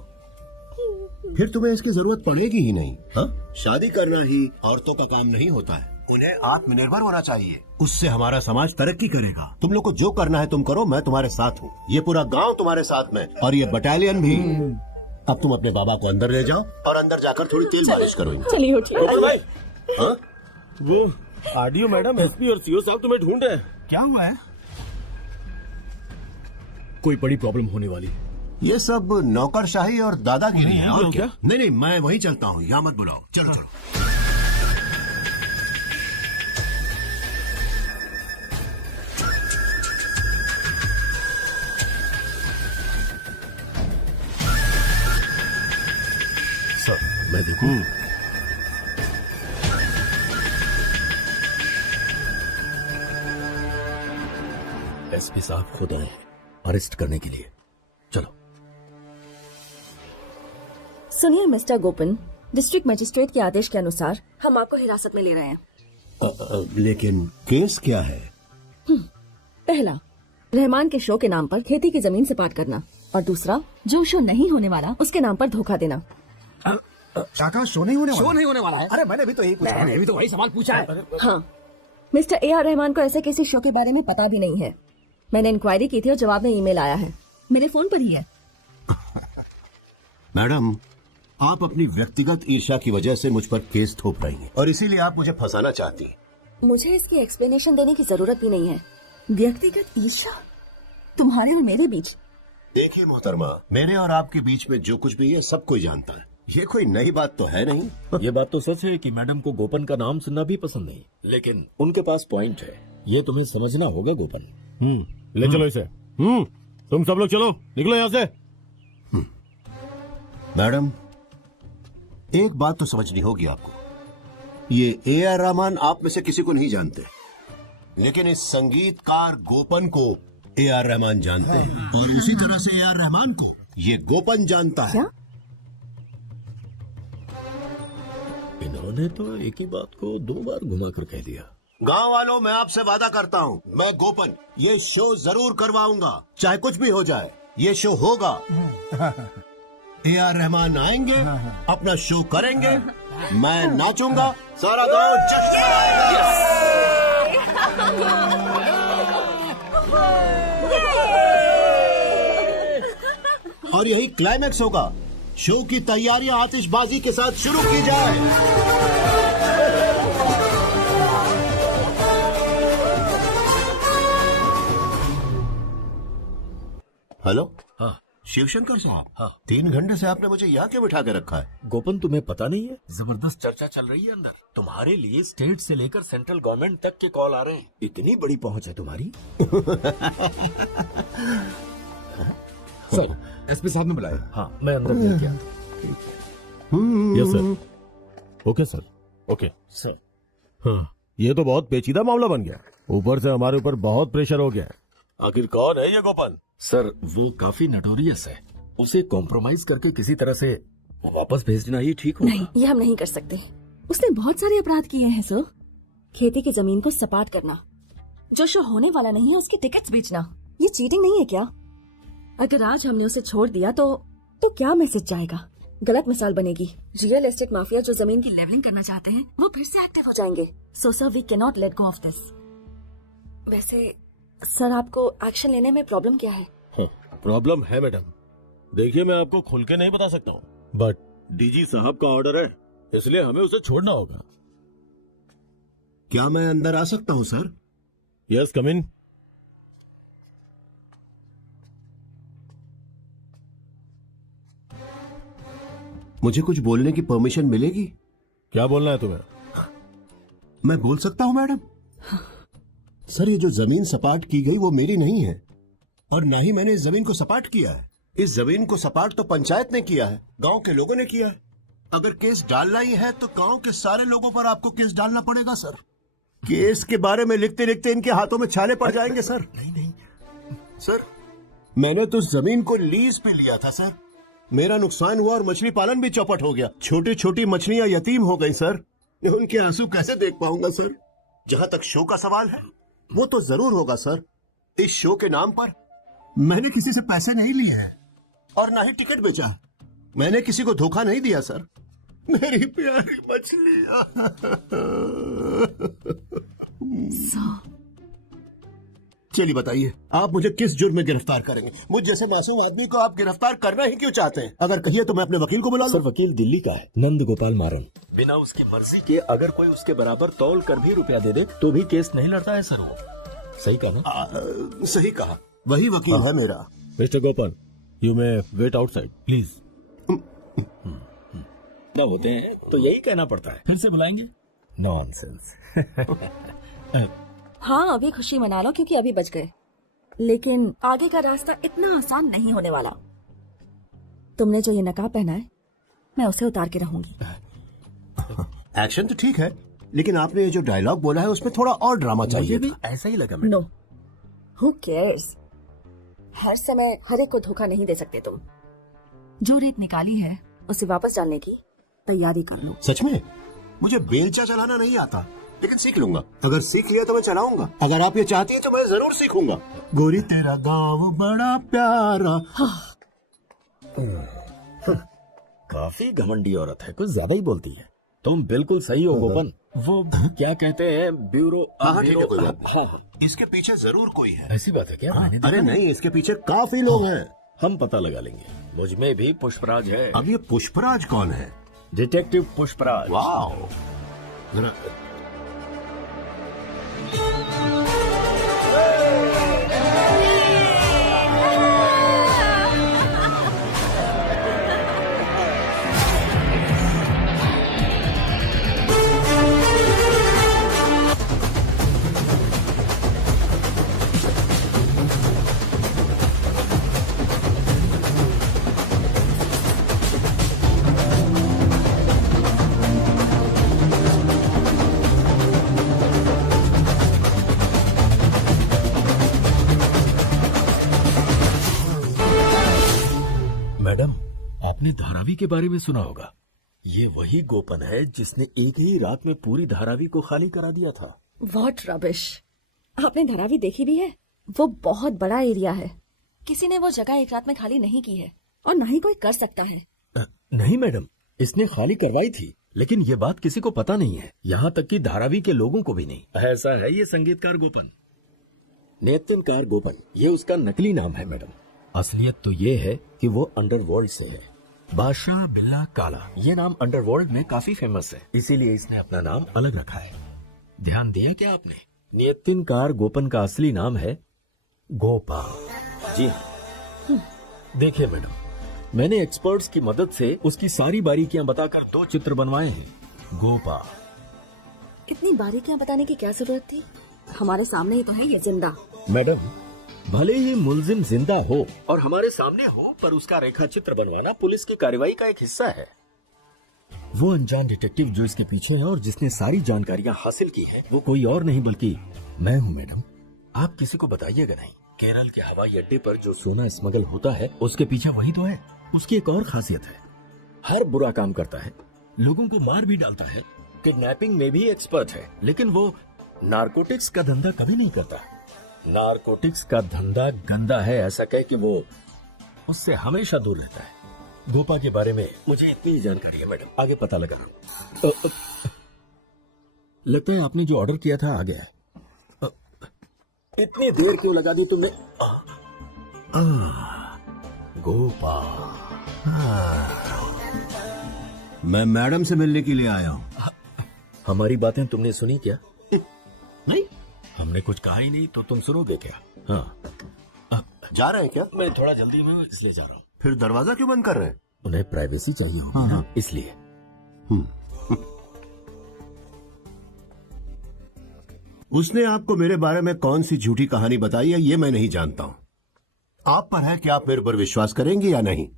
फिर तुम्हें इसकी जरूरत पड़ेगी ही नहीं। हाँ? शादी करना ही औरतों का काम नहीं होता है, उन्हें आत्मनिर्भर होना चाहिए। उससे हमारा समाज तरक्की करेगा। तुम लोग को जो करना है तुम करो, मैं तुम्हारे साथ हूँ। ये पूरा गांव तुम्हारे साथ में, और ये बटालियन भी। अब तुम अपने बाबा को अंदर ले जाओ और अंदर जाकर थोड़ी तेल मालिश करो। चलिए उठिए। हाँ? वो आरडीओ मैडम, एसपी और सीओ साहब तुम्हें ढूंढ रहे हैं। क्या हुआ है? कोई बड़ी प्रॉब्लम होने वाली। ये सब नौकरशाही और दादागिरी है और क्या? नहीं नहीं, मैं वहीं चलता हूँ, यहाँ मत बुलाओ। चलो चलो। सर मैं देखूं। एसपी साहब खुद आए अरेस्ट करने के लिए। चलो। सुनिए मिस्टर गोपन, डिस्ट्रिक्ट मजिस्ट्रेट के आदेश के अनुसार हम आपको हिरासत में ले रहे हैं। लेकिन केस क्या है? पहला, रहमान के शो के नाम पर खेती की जमीन सपाट करना, और दूसरा, जो शो नहीं होने वाला उसके नाम पर धोखा देना। काका, शो नहीं होने वाला? शो नहीं होने वाला है? अरे मैंने भी तो यही पूछा। मैंने भी तो वही सवाल पूछा है। हाँ, मिस्टर AR रहमान को ऐसे किसी शो के बारे में पता भी नहीं है। मैंने इंक्वायरी की थी और जवाब में ईमेल आया है, मेरे फोन पर ही है। मैडम, आप अपनी व्यक्तिगत ईर्ष्या की वजह से मुझ पर केस थोप रही हैं और इसीलिए आप मुझे फंसाना चाहती हैं। मुझे इसकी एक्सप्लेनेशन देने की जरूरत भी नहीं है। व्यक्तिगत ईर्ष्या तुम्हारे और मेरे बीच? देखिए मोहतरमा, मेरे और आपके बीच में जो कुछ भी है सब कोई जानता है। ये कोई नई बात तो है नहीं। ये बात तो सच है कि मैडम को गोपन का नाम सुनना भी पसंद नहीं, लेकिन उनके पास पॉइंट है। ये तुम्हें समझना होगा गोपन। ले चलो इसे। तुम सब लोग चलो, निकलो यहाँ से। मैडम, एक बात तो समझनी होगी आपको। ये AR रहमान आप में से किसी को नहीं जानते, लेकिन इस संगीतकार गोपन को AR रहमान जानते हैं और उसी तरह से AR रहमान को ये गोपन जानता है। क्या? इन्होंने तो एक ही बात को 2 बार घुमा कर कह दिया। गांव वालों, मैं आपसे वादा करता हूँ, मैं गोपन ये शो जरूर करवाऊंगा, चाहे कुछ भी हो जाए। ये शो होगा। AR रहमान आएंगे, अपना शो करेंगे, मैं नाचूंगा, सारा गांव जश्न मनाएगा। और यही क्लाइमैक्स होगा। शो की तैयारियां आतिशबाजी के साथ शुरू की जाए। हेलो। हाँ शिवशंकर साहब। हाँ। 3 घंटे से आपने मुझे यहाँ क्यों बिठा के रखा है? गोपन, तुम्हें पता नहीं है, जबरदस्त चर्चा चल रही है अंदर। तुम्हारे लिए स्टेट से लेकर सेंट्रल गवर्नमेंट तक के कॉल आ रहे हैं। इतनी बड़ी पहुंच है तुम्हारी। सर, एसपी साहब ने बुलाया। हाँ, मैं अंदर लेके आता हूँ। Yes sir. Okay sir, okay sir. हाँ, ये तो बहुत पेचीदा मामला बन गया। ऊपर से हमारे ऊपर बहुत प्रेशर हो गया। आखिर कौन है ये गोपन? सर, वो काफी नटोरियस है। उसे कॉम्प्रोमाइज करके किसी तरह से वापस भेजना ही ठीक होगा। नहीं, ये हम नहीं कर सकते। उसने बहुत सारे अपराध किए हैं सर। खेती की जमीन को सपाट करना, जो शो होने वाला नहीं है उसके टिकट्स बेचना, ये चीटिंग नहीं है क्या? अगर आज हमने उसे छोड़ दिया तो क्या मैसेज जाएगा? गलत मिसाल बनेगी। रियल एस्टेट माफिया जो जमीन की लेवलिंग करना चाहते हैं वो फिर से एक्टिव हो जाएंगे। So sir, we can not let go of this. वैसे सर, आपको एक्शन लेने में प्रॉब्लम क्या है? प्रॉब्लम है मैडम। देखिए, मैं आपको खुल के नहीं बता सकता हूँ, बट डीजी साहब का ऑर्डर है, इसलिए हमें उसे छोड़ना होगा। क्या मैं अंदर आ सकता हूँ सर? यस, कम इन। मुझे कुछ बोलने की परमिशन मिलेगी? क्या बोलना है तुम्हें? मैं बोल सकता हूँ मैडम? सर, ये जो जमीन सपाट की गई वो मेरी नहीं है और ना ही मैंने इस जमीन को सपाट किया है। इस जमीन को सपाट तो पंचायत ने किया है, गांव के लोगों ने किया है। अगर केस डालना ही है तो गांव के सारे लोगों पर आपको केस डालना पड़ेगा सर। केस के बारे में लिखते लिखते इनके हाथों में छाले पड़ जाएंगे सर। नहीं सर, मैंने तो जमीन को लीज पे लिया था सर। मेरा नुकसान हुआ और मछली पालन भी चौपट हो गया। छोटी छोटी मछलियां यतीम हो गई सर। उनके आंसू कैसे देख पाऊंगा सर? जहां तक शो का सवाल है, वो तो जरूर होगा सर। इस शो के नाम पर मैंने किसी से पैसे नहीं लिए हैं और ना ही टिकट बेचा। मैंने किसी को धोखा नहीं दिया सर। मेरी प्यारी मछलियां। चलिए बताइए, आप मुझे किस जुर्म में गिरफ्तार करेंगे? मुझ जैसे मासूम आदमी को आप गिरफ्तार करना ही क्यों चाहते हैं? अगर कहिए तो मैं अपने वकील को बुला सर लूं। वकील दिल्ली का है, नंद गोपाल मारन। बिना उसकी मर्जी के अगर कोई उसके बराबर तौल कर भी रुपया दे दे तो भी केस नहीं लड़ता है सर वो। सही कहा ना? सही कहा, वही वकील है मेरा। Mister Gopal, you may wait outside please. ना होते हैं तो यही कहना पड़ता है। फिर से बुलाएंगे? नॉनसेंस। हाँ, अभी खुशी मना लो क्योंकि अभी बच गए, लेकिन आगे का रास्ता इतना आसान नहीं होने वाला। तुमने जो ये नकाब पहना है, मैं उसे उतार के रहूंगी। एक्शन तो ठीक है, लेकिन आपने ये जो डायलॉग बोला है उसमें थोड़ा और ड्रामा चाहिए मुझे भी था। ऐसा ही लगा। No, who cares? हर समय हर एक को धोखा नहीं दे सकते तुम। जो रेत निकाली है उसे वापस डालने की तैयारी कर लो। सच में? मुझे बेलचा चलाना नहीं आता, लेकिन सीख लूंगा। अगर सीख लिया तो मैं चलाऊंगा। अगर आप ये चाहती हैं तो मैं जरूर सीखूंगा। गोरी तेरा गाँव बड़ा प्यारा। काफी घमंडी औरत है, कुछ ज्यादा ही बोलती है। तुम बिल्कुल सही हो गोपन। वो क्या कहते हैं, ब्यूरो। हाँ ठीक है, कोई बात नहीं। हाँ, इसके पीछे जरूर कोई है। ऐसी बात है क्या? मैंने अरे देखा नहीं, इसके पीछे काफी लोग हैं। हम पता लगा लेंगे। मुझ में भी पुष्पराज है। अब ये पुष्पराज कौन है? डिटेक्टिव पुष्पराज। वाह, जरा मैडम, आपने धारावी के बारे में सुना होगा। ये वही गोपन है जिसने एक ही रात में पूरी धारावी को खाली करा दिया था। What rubbish! आपने धारावी देखी भी है? वो बहुत बड़ा एरिया है। किसी ने वो जगह एक रात में खाली नहीं की है, और न ही कोई कर सकता है। नहीं मैडम, इसने खाली करवाई थी, लेकिन ये बात किसी को पता नहीं है, यहाँ तक कि धारावी के लोगों को भी नहीं। ऐसा है ये संगीतकार गोपन, नियतनकार गोपन, ये उसका नकली नाम है मैडम। असलियत तो ये है कि वो अंडरवर्ल्ड से है। बादशाह बिल्ला काला, ये नाम अंडरवर्ल्ड में काफी फेमस है, इसीलिए इसने अपना नाम अलग रखा है। ध्यान दिया क्या आपने? नियतनकार गोपन का असली नाम है गोपाल। जी हाँ। देखिए मैडम, मैंने एक्सपर्ट्स की मदद से उसकी सारी बारीकियां बताकर 2 चित्र बनवाए हैं। गोपाल। इतनी बारीकियां बताने की क्या जरूरत थी? हमारे सामने ही तो है ये जिंदा। मैडम, भले ही मुलजिम जिंदा हो और हमारे सामने हो, पर उसका रेखा चित्र बनवाना पुलिस की कार्रवाई का एक हिस्सा है। वो अनजान डिटेक्टिव जो इसके पीछे है और जिसने सारी जानकारियां हासिल की है, वो कोई और नहीं बल्कि मैं हूँ मैडम। आप किसी को बताइएगा नहीं। केरल के हवाई अड्डे पर जो सोना स्मगल होता है, उसके पीछे वही तो है। उसकी एक और खासियत है, हर बुरा काम करता है, लोगों को मार भी डालता है, किडनैपिंग में भी एक्सपर्ट है, लेकिन वो नारकोटिक्स का धंधा कभी नहीं करता। नारकोटिक्स का धंधा गंदा है ऐसा कह के वो उससे हमेशा दूर रहता है। गोपा के बारे में मुझे इतनी ही जानकारी है मैडम, आगे पता लगा। लगता है आपने जो ऑर्डर किया था आ गया है। इतनी देर क्यों लगा दी तुमने? गोपा, मैं मैडम से मिलने के लिए आया हूँ। हमारी बातें तुमने सुनी क्या? नहीं, हमने कुछ कहा ही नहीं, तो तुम सुनोगे क्या? हाँ। जा रहे हैं क्या? मैं थोड़ा जल्दी में हूँ इसलिए जा रहा हूँ। फिर दरवाजा क्यों बंद कर रहे हैं? उन्हें प्राइवेसी चाहिए होगी ना, इसलिए। उसने आपको मेरे बारे में कौन सी झूठी कहानी बताई है, ये मैं नहीं जानता हूँ। आप पर है कि आप मेरे पर विश्वास करेंगे या नहीं।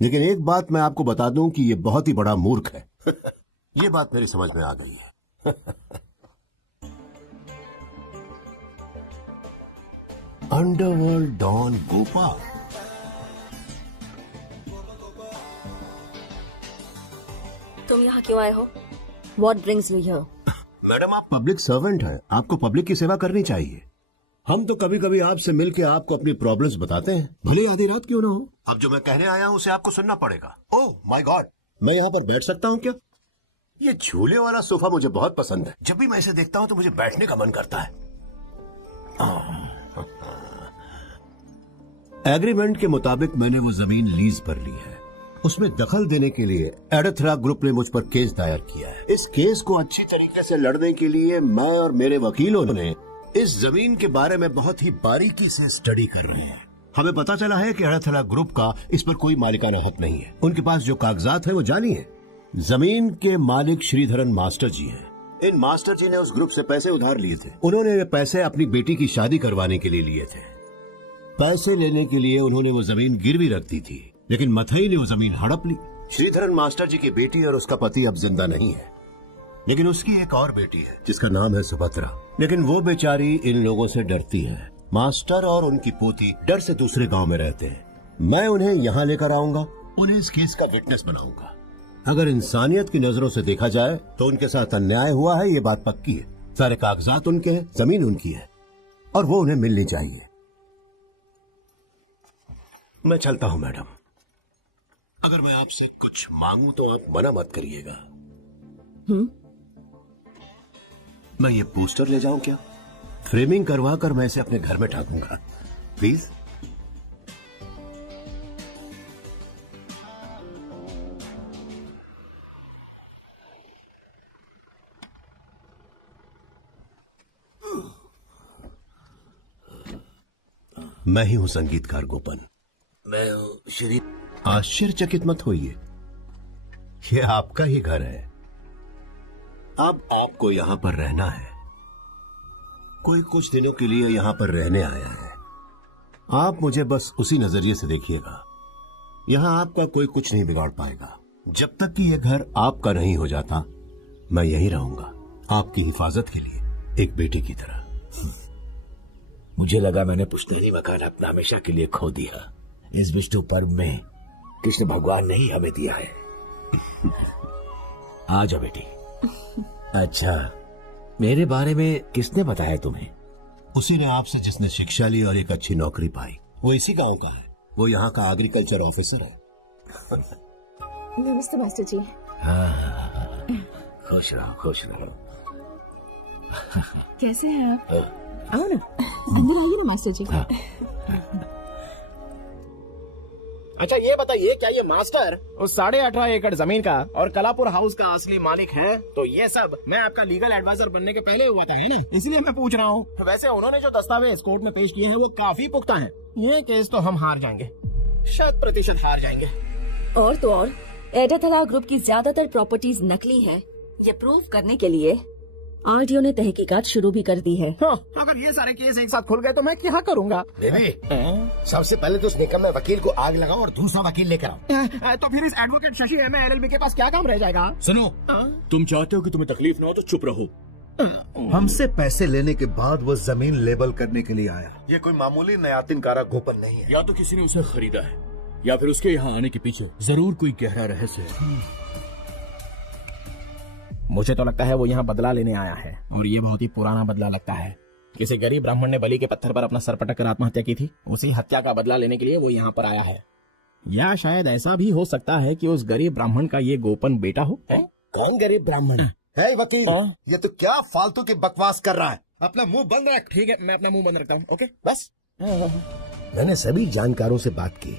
लेकिन एक बात मैं आपको बता दूं कि ये बहुत ही बड़ा मूर्ख है। ये बात मेरी समझ में आ गई है। Underworld don Gopa. तुम यहाँ क्यों आए हो? What brings you here? Madam, आप पब्लिक सर्वेंट हैं, आपको पब्लिक की सेवा करनी चाहिए। हम तो कभी कभी आपसे मिलके आपको अपनी प्रॉब्लम्स बताते हैं, भले आधी रात क्यों ना हो। अब जो मैं कहने आया हूँ उसे आपको सुनना पड़ेगा। ओह माय गॉड, मैं यहाँ पर बैठ सकता हूँ क्या? ये झूले वाला सोफा मुझे बहुत पसंद है। जब भी मैं इसे देखता हूँ तो मुझे बैठने का मन करता है। एग्रीमेंट के मुताबिक मैंने वो जमीन लीज पर ली है। उसमें दखल देने के लिए एडथरा ग्रुप ने मुझ पर केस दायर किया है। इस केस को अच्छी तरीके से लड़ने के लिए मैं और मेरे वकीलों ने इस जमीन के बारे में बहुत ही बारीकी से स्टडी कर रहे हैं। हमें पता चला है कि एडथरा ग्रुप का इस पर कोई मालिकाना हक नहीं है। उनके पास जो कागजात है वो जाली है। जमीन के मालिक श्रीधरन मास्टर जी हैं। इन मास्टर जी ने उस ग्रुप से पैसे उधार लिए थे। उन्होंने वे पैसे अपनी बेटी की शादी करवाने के लिए लिए थे। पैसे लेने के लिए उन्होंने वो जमीन गिरवी रख दी थी, लेकिन मथई ने वो जमीन हड़प ली। श्रीधरन मास्टर जी की बेटी और उसका पति अब जिंदा नहीं है, लेकिन उसकी एक और बेटी है जिसका नाम है सुभद्रा। लेकिन वो बेचारी इन लोगों से डरती है। मास्टर और उनकी पोती डर से दूसरे गांव में रहते हैं। मैं उन्हें यहाँ लेकर आऊंगा, उन्हें इस केस का विटनेस बनाऊंगा। अगर इंसानियत की नजरों से देखा जाए तो उनके साथ अन्याय हुआ है, ये बात पक्की है। सारे कागजात उनके हैं, जमीन उनकी है और वो उन्हें मिलनी चाहिए। मैं चलता हूं मैडम। अगर मैं आपसे कुछ मांगूं तो आप मना मत करिएगा। मैं ये पोस्टर ले जाऊं क्या? फ्रेमिंग करवा कर मैं इसे अपने घर में टांगूंगा, प्लीज। मैं ही हूं संगीतकार गोपन। मैं हूं श्री। आश्चर्यचकित मत होइए, ये आपका ही घर है। अब आपको यहां पर रहना है। कोई कुछ दिनों के लिए यहां पर रहने आया है। आप मुझे बस उसी नजरिए से देखिएगा। यहां आपका कोई कुछ नहीं बिगाड़ पाएगा। जब तक कि यह घर आपका नहीं हो जाता, मैं यहीं रहूंगा, आपकी हिफाजत के लिए, एक बेटे की तरह। मुझे लगा मैंने पुश्तैनी मकान अपना हमेशा के लिए खो दिया। इस विष्णु पर्व में कृष्ण भगवान ने ही हमें दिया है। आ जाओ बेटी। अच्छा, मेरे बारे में किसने बताया तुम्हें? उसी ने आपसे जिसने शिक्षा ली और एक अच्छी नौकरी पाई। वो इसी गांव का है। वो यहाँ का एग्रीकल्चर ऑफिसर है। नमस्ते मास्टर जी। हाँ, खुश रहो, खुश रहो। कैसे हैं आप? आओ ना, अंदर आइए ना मास्टर जी। अच्छा ये बताइए, क्या ये मास्टर उस 18.5 एकड़ जमीन का और कलापुर हाउस का असली मालिक है? तो ये सब मैं आपका लीगल एडवाइजर बनने के पहले हुआ था, है ना? इसलिए मैं पूछ रहा हूँ। वैसे उन्होंने जो दस्तावेज कोर्ट में पेश किए हैं वो काफी पुख्ता हैं। ये केस तो हम हार जाएंगे, 100% हार जाएंगे। और तो और एडाथला ग्रुप की ज्यादातर प्रॉपर्टीज नकली हैं। ये प्रूव करने के लिए आरटीओ ने तहकीकात शुरू भी कर दी है। हाँ, अगर ये सारे केस एक साथ खुल गए तो मैं क्या करूँगा? बेबी, सबसे पहले तो उस निकम्मे वकील को आग लगाओ और दूसरा वकील लेकर आओ। तो फिर इस एडवोकेट शशि एमए एलएलबी के पास क्या काम रह जाएगा? सुनो, तुम चाहते हो कि तुम्हें तकलीफ ना हो तो चुप रहो। हमसे पैसे लेने के बाद वो जमीन लेबल करने के लिए आया। ये कोई मामूली नयातिनकारा गोपन नहीं है। या तो किसी ने उसे खरीदा है या फिर उसके यहाँ आने के पीछे जरूर कोई गहरा रहस्य है। मुझे तो लगता है वो यहाँ बदला लेने आया है, और ये बहुत ही पुराना बदला लगता है। किसी गरीब ब्राह्मण ने बलि के पत्थर पर अपना सर पटक कर आत्महत्या की थी। उसी हत्या का बदला लेने के लिए वो यहाँ पर आया है। या शायद ऐसा भी हो सकता है कि उस गरीब ब्राह्मण का ये गोपन बेटा हो। कौन गरीब ब्राह्मण है? वकील, ये तो क्या फालतू की बकवास कर रहा है। अपना मुंह बंद रख। ठीक है, मैं अपना मुंह बंद रखता हूँ। ओके, बस। मैंने सभी जानकारों से बात की।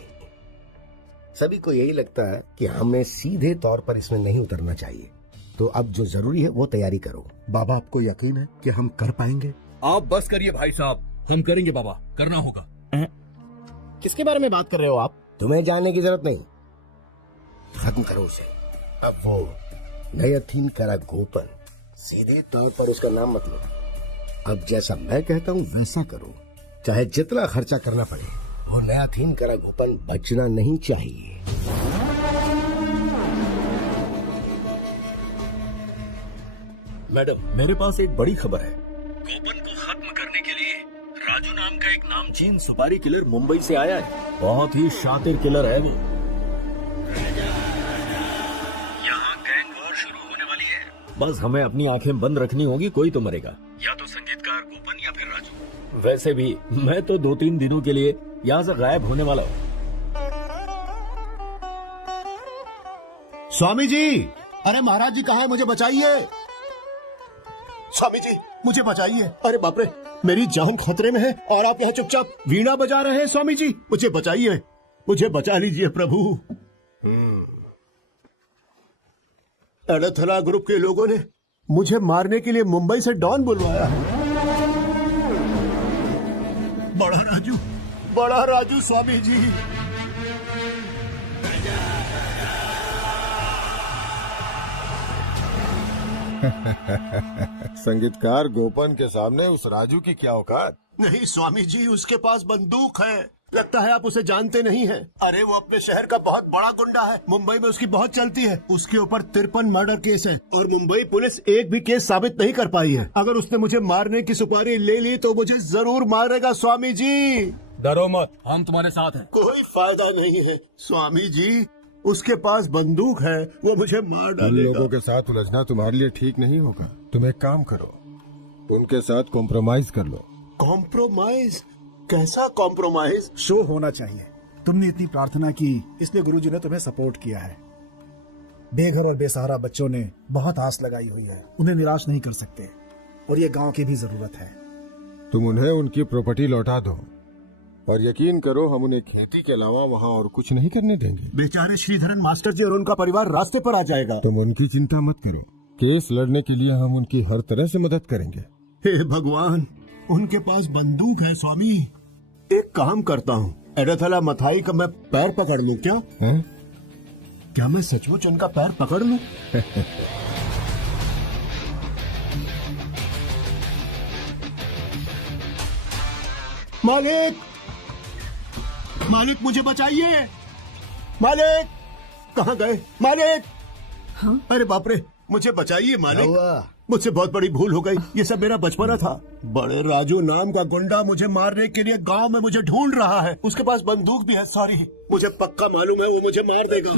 सभी को यही लगता है कि हमें सीधे तौर पर इसमें नहीं उतरना चाहिए। तो अब जो जरूरी है वो तैयारी करो। बाबा, आपको यकीन है कि हम कर पाएंगे? आप बस करिए भाई साहब, हम करेंगे बाबा, करना होगा। किसके बारे में बात कर रहे हो आप? तुम्हें जानने की जरूरत नहीं, खत्म करो उसे। अब वो नयातिनकारा गोपन, सीधे तौर पर उसका नाम मत लो। अब जैसा मैं कहता हूँ वैसा करो, चाहे जितना खर्चा करना पड़े। वो नयातिनकारा गोपन बचना नहीं चाहिए। मैडम, मेरे पास एक बड़ी खबर है। गोपन को खत्म करने के लिए राजू नाम का एक नामचीन सुपारी किलर मुंबई से आया है। बहुत ही शातिर किलर है वो। यहाँ गैंग वॉर शुरू होने वाली है। बस हमें अपनी आंखें बंद रखनी होगी, कोई तो मरेगा। या तो संगीतकार गोपन या फिर राजू। वैसे भी मैं तो 2-3 दिनों के लिए यहाँ से गायब होने वाला हूँ। स्वामी जी, अरे महाराज जी कहाँ है? मुझे बचाइए। स्वामी जी, मुझे बचाइए। अरे बाप रे, मेरी जान खतरे में है और आप यहाँ चुपचाप वीणा बजा रहे हैं। स्वामी जी मुझे बचाइए, मुझे बचा लीजिए प्रभु। अडथला ग्रुप के लोगों ने मुझे मारने के लिए मुंबई से डॉन बुलवाया है। बड़ा राजू स्वामी जी। संगीतकार गोपन के सामने उस राजू की क्या औकात। नहीं स्वामी जी, उसके पास बंदूक है। लगता है आप उसे जानते नहीं हैं। अरे वो अपने शहर का बहुत बड़ा गुंडा है। मुंबई में उसकी बहुत चलती है। उसके ऊपर 53 मर्डर केस है और मुंबई पुलिस एक भी केस साबित नहीं कर पाई है। अगर उसने मुझे मारने की सुपारी ले ली तो मुझे जरूर मारेगा स्वामी जी। डरो मत, हम तुम्हारे साथ हैं। कोई फायदा नहीं है स्वामी जी, उसके पास बंदूक है, वो मुझे मार डालेगा। लोगों के साथ उलझना तुम्हारे लिए ठीक नहीं होगा। तुम एक काम करो, उनके साथ कॉम्प्रोमाइज कर लो। कॉम्प्रोमाइज? कैसा कॉम्प्रोमाइज? शो होना चाहिए। तुमने इतनी प्रार्थना की, इसलिए गुरुजी ने तुम्हें सपोर्ट किया है। बेघर और बेसहारा बच्चों ने बहुत आस लगाई हुई है, उन्हें निराश नहीं कर सकते और ये गांव की भी जरूरत है। तुम उन्हें उनकी प्रॉपर्टी लौटा दो और यकीन करो हम उन्हें खेती के अलावा वहाँ और कुछ नहीं करने देंगे। बेचारे श्रीधरन मास्टर जी और उनका परिवार रास्ते पर आ जाएगा। तुम उनकी चिंता मत करो, केस लड़ने के लिए हम उनकी हर तरह से मदद करेंगे। हे भगवान, उनके पास बंदूक है स्वामी। एक काम करता हूँ, एडाथला मथाई का मैं पैर पकड़ लूँ क्या? है? क्या मैं सचमुच उनका पैर पकड़ लूँ? मालिक, मालिक मुझे बचाइए। मालिक कहाँ गए? मालिक। हाँ? अरे बाप रे, मुझे बचाइए मालिक। मुझसे बहुत बड़ी भूल हो गई। ये सब मेरा बचपना था। बड़े राजू नाम का गुंडा मुझे मारने के लिए गांव में मुझे ढूंढ रहा है। उसके पास बंदूक भी है। सॉरी, मुझे पक्का मालूम है वो मुझे मार देगा।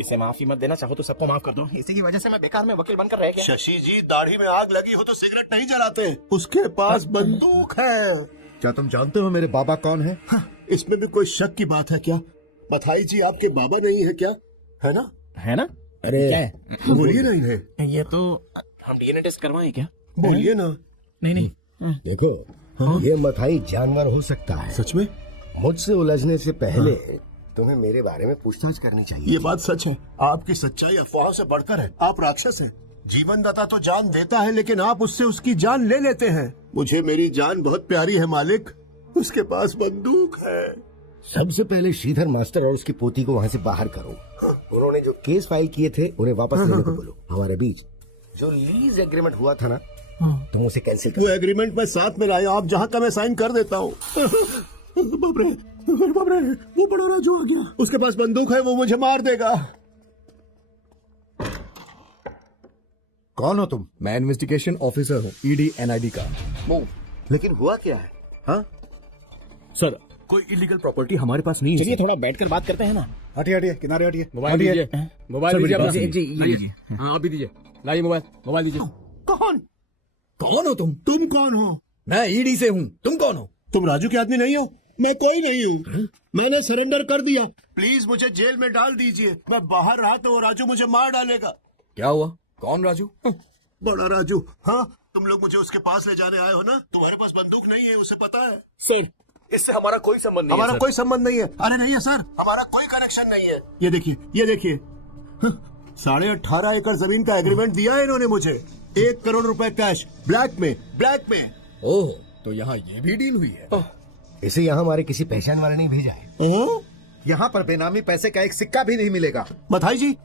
इसे माफी मत देना, चाहो तो सबको माफ कर दो। इसी की वजह से मैं बेकार में वकील बनकर रह गया। शशि जी, दाढ़ी में आग लगी हो तो सिगरेट नहीं जलाते। उसके पास बंदूक है। क्या तुम जानते हो मेरे बाबा कौन है? हाँ, इसमें भी कोई शक की बात है क्या? मथाई जी आपके बाबा नहीं है क्या? है ना? है ना? अरे बोलिए ना इन्हें। ये तो हम डीएनए टेस्ट करवाएं क्या? बोलिए ना। नहीं। देखो, ये मथाई जानवर हो सकता है। सच में? मुझसे उलझने से पहले तुम्हें मेरे बारे में पूछताछ करनी चाहिए। ये बात सच है। आपकी सच्चाई अफवाहों से बढ़कर है। आप राक्षस हैं। जीवन दाता तो जान देता है, लेकिन आप उससे उसकी जान ले लेते हैं। मुझे मेरी जान बहुत प्यारी है मालिक। उसके पास बंदूक है। सबसे पहले श्रीधर मास्टर और उसकी पोती को वहाँ से बाहर करो। उन्होंने जो केस फाइल किए थे उन्हें वापस लेने को बोलो। हमारे बीच जो लीज एग्रीमेंट हुआ था ना, तुम उसे कैंसिल करो। वो एग्रीमेंट मैं साथ में लाया। आप जहाँ का मैं साइन कर देता हूँ। बाप रे, बाप रे, वो बड़ा राजू आ गया। उसके पास बंदूक है, वो मुझे मार देगा। कौन हो तुम? मैं इन्वेस्टिगेशन ऑफिसर हूँ, ईडी एनआईडी का। लेकिन हुआ क्या है? हाँ सर, कोई इलीगल प्रॉपर्टी हमारे पास नहीं है। चलिए थोड़ा बैठकर बात करते हैं ना। हटिए हटिए, किनारे हटिए। मोबाइल दीजिए, मोबाइल दीजिए अपना। जी, लीजिए। हाँ, आप भी दीजिए। लाइए मोबाइल दीजिए। कौन हो तुम? तुम कौन हो? मैं ईडी से हूँ। तुम कौन हो? तुम राजू के आदमी नहीं हो? मैं कोई नहीं हूँ। मैंने सरेंडर कर दिया। प्लीज मुझे जेल में डाल दीजिए। मैं बाहर रहा तो वो राजू मुझे मार डालेगा। क्या हुआ? कौन राजू? बड़ा राजू। हाँ, तुम लोग मुझे उसके पास ले जाने आए हो ना? तुम्हारे पास बंदूक नहीं है, उसे पता है। सर, इससे हमारा कोई संबंध नहीं है। हमारा कोई संबंध नहीं है। अरे नहीं है सर, हमारा कोई कनेक्शन नहीं है। ये देखिए, ये देखिए। 18.5 एकड़ जमीन का एग्रीमेंट दिया है इन्होंने मुझे। 1 करोड़ रुपए कैश, ब्लैक में। ओह, तो यहाँ ये भी डील हुई है। इसे यहाँ हमारे किसी पहचान वाले ने भेजा है। यहाँ पर बेनामी पैसे का एक सिक्का भी नहीं मिलेगा। मथाई जी,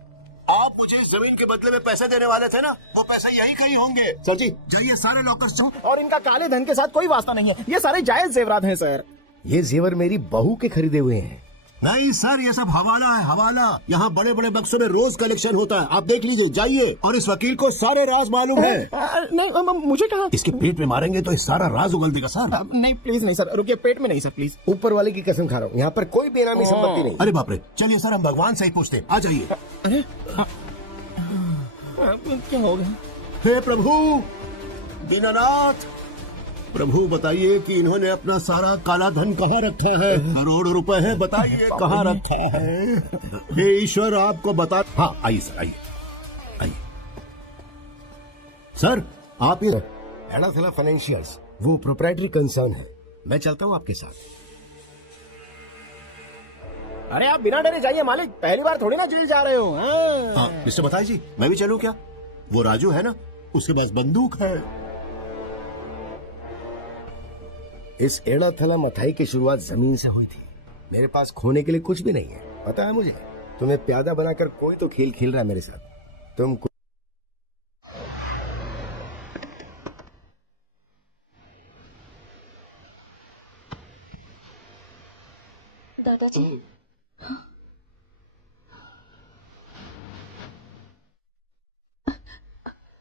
आप मुझे इस जमीन के बदले में पैसे देने वाले थे ना? वो पैसे यही कहीं होंगे। सर जी, जाइए सारे लॉकर्स जाओ। और इनका काले धन के साथ कोई वास्ता नहीं है। ये सारे जायज जेवरात हैं सर। ये जेवर मेरी बहू के खरीदे हुए हैं। नहीं सर, ये सब हवाला है, हवाला। यहाँ बड़े बड़े बक्सों में रोज कलेक्शन होता है। आप देख लीजिए, जाइए। और इस वकील को सारे राज मालूम है। नहीं, मुझे कहा। इसके पेट में मारेंगे तो ये सारा राज उगल देगा सर। नहीं प्लीज नहीं सर, रुकिए, पेट में नहीं सर, प्लीज। ऊपर वाले की कसम खा रहा हूँ, यहाँ पर कोई बेनामी संपत्ति नहीं। अरे बाप रे, चलिए सर, हम भगवान से ही पूछते हैं। आ जाइए। अरे क्या हो गया? हे प्रभु दीनानाथ, प्रभु बताइए कि इन्होंने अपना सारा काला धन कहाँ रखा है? करोड़ रुपए है, बताइए कहाँ रखा है? हे ईश्वर, आपको बता। हाँ, आइए सर, आइए। सर, आप ये एडाथला फाइनेंशियल्स वो प्रोप्राइटरी कंसर्न है। मैं चलता हूँ आपके साथ। अरे आप बिना डरे जाइए मालिक, पहली बार थोड़ी ना जेल जा रहे हो। हाँ, मिस्टर बताई जी, मैं भी चलूं क्या? वो राजू है ना, उसके पास बंदूक है। इस एड़ा थला मथाई की शुरुआत जमीन से हुई थी। मेरे पास खोने के लिए कुछ भी नहीं है, पता है मुझे। तुम्हें प्यादा बनाकर कोई तो खेल खेल रहा है मेरे साथ। तुम दादाजी,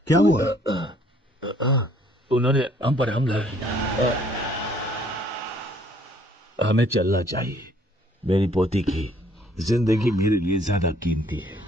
क्या हुआ? उन्होंने हम पर हमला किया। हमें चलना चाहिए। मेरी पोती की जिंदगी मेरे लिए ज्यादा कीमती है।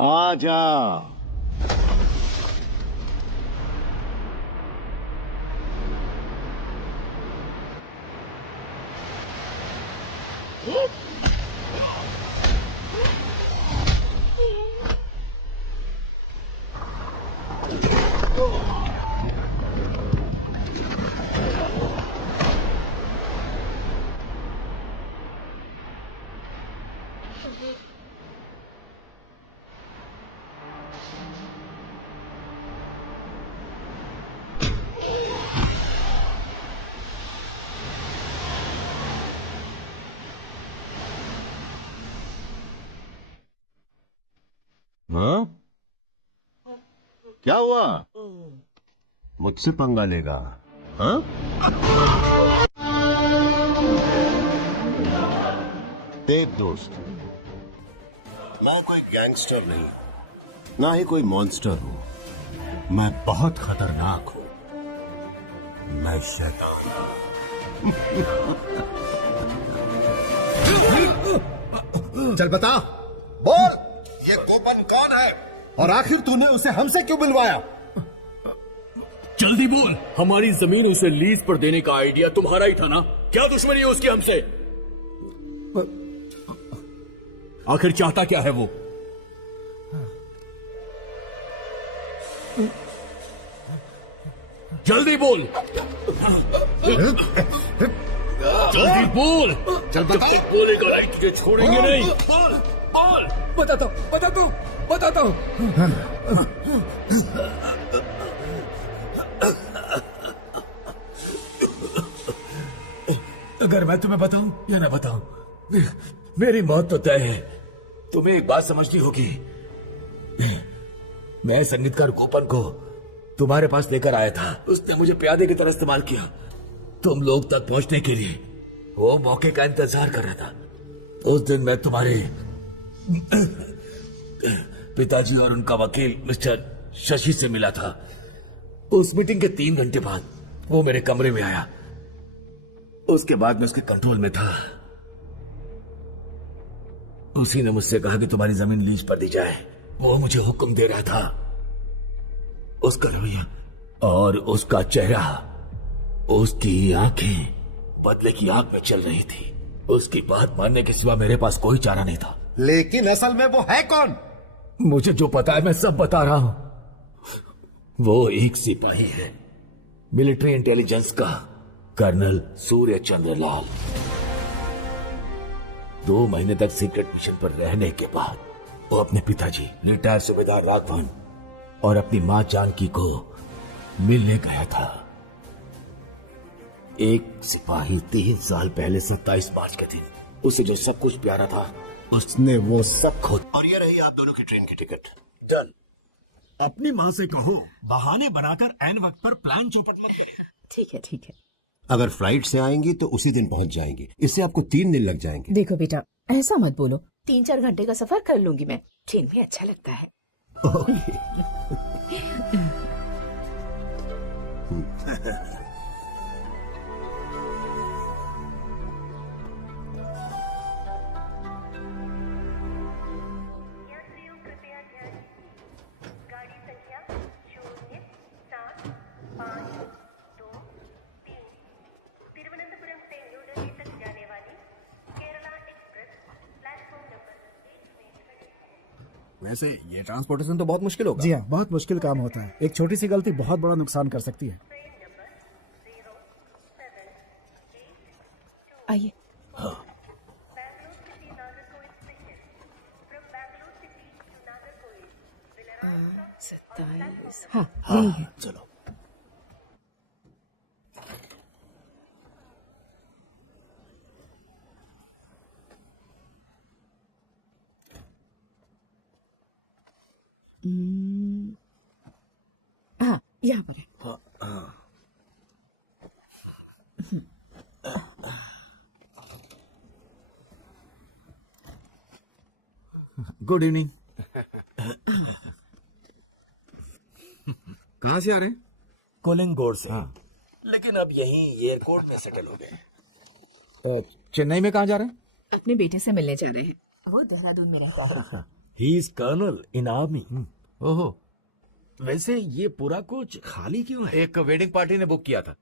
आजा। हाँ? क्या हुआ? मुझसे पंगा लेगा? हाँ? देख दोस्त, मैं कोई गैंगस्टर नहीं, ना ही कोई मॉन्स्टर हूं। मैं बहुत खतरनाक हूं। मैं शैतान हूं। चल बता, बोल, ये गोपन कौन है और आखिर तूने उसे हमसे क्यों मिलवाया? जल्दी बोल। हमारी जमीन उसे लीज पर देने का आइडिया तुम्हारा ही था ना? क्या दुश्मनी है उसकी हमसे? आखिर चाहता क्या है वो? जल्दी बोल, जल्दी बोल। चल बता, बोलेगा नहीं तुझे छोड़ेंगे नहीं। बोल बोल। बताता हूँ। अगर मैं तुम्हें बताऊं या ना बताऊं, मेरी मौत तो तय है। तुम्हें एक बात समझनी होगी। मैं संगीतकार गोपन को तुम्हारे पास लेकर आया था। उसने मुझे प्यादे की तरह इस्तेमाल किया। तुम लोग तक पहुंचने के लिए वो मौके का इंतजार कर रहा था। उस दिन मैं तुम्हारे पिताजी और उनका वकील मिस्टर शशि से मिला था। उस मीटिंग के 3 घंटे बाद वो मेरे कमरे में आया। उसके बाद मैं उसके कंट्रोल में था। उसी ने मुझसे कहा कि तुम्हारी जमीन लीज पर दी जाए। वो मुझे हुक्म दे रहा था। उसका रवैया और उसका चेहरा, उसकी आंखें बदले की आग में चल रही थी। उसकी बात मानने के सिवा मेरे पास कोई चारा नहीं था। लेकिन असल में वो है कौन? मुझे जो पता है मैं सब बता रहा हूं। वो एक सिपाही है, मिलिट्री इंटेलिजेंस का, कर्नल सूर्य चंद्र लाल। 2 महीने तक सीक्रेट मिशन पर रहने के बाद वो अपने पिताजी रिटायर्ड सूबेदार राघवन और अपनी मां जानकी को मिलने गया था। एक सिपाही 3 साल पहले 27 मार्च के दिन उसे जो सब कुछ प्यारा था उसने वो सब खो। और ये रही आप दोनों की ट्रेन की टिकट। डन। अपनी माँ से कहो बहाने बनाकर ऐन वक्त पर प्लान चौपट मत करो। ठीक है ठीक है। अगर फ्लाइट से आएंगी तो उसी दिन पहुंच जाएंगी, इससे आपको 3 दिन लग जाएंगे। देखो बेटा, ऐसा मत बोलो, 3-4 घंटे का सफर कर लूंगी मैं, ट्रेन में अच्छा लगता है। वैसे ये ट्रांसपोर्टेशन तो बहुत मुश्किल होगा। जी हाँ, बहुत मुश्किल काम होता है। एक छोटी सी गलती बहुत बड़ा नुकसान कर सकती है। आइए। हाँ, यही है। चलो। हाँ, यहाँ पर है। Good evening. कहाँ से आ रहे हैं? कोलिंगोड से। लेकिन अब यहीं एयरपोर्ट में सेटल हो गए। चेन्नई में कहाँ जा रहे हैं? अपने बेटे से मिलने जा रहे हैं, वो देहरादून में रहता है। He is colonel in army. ओहो। वैसे ये पूरा कुछ खाली क्यों है? एक वेडिंग पार्टी ने बुक किया था।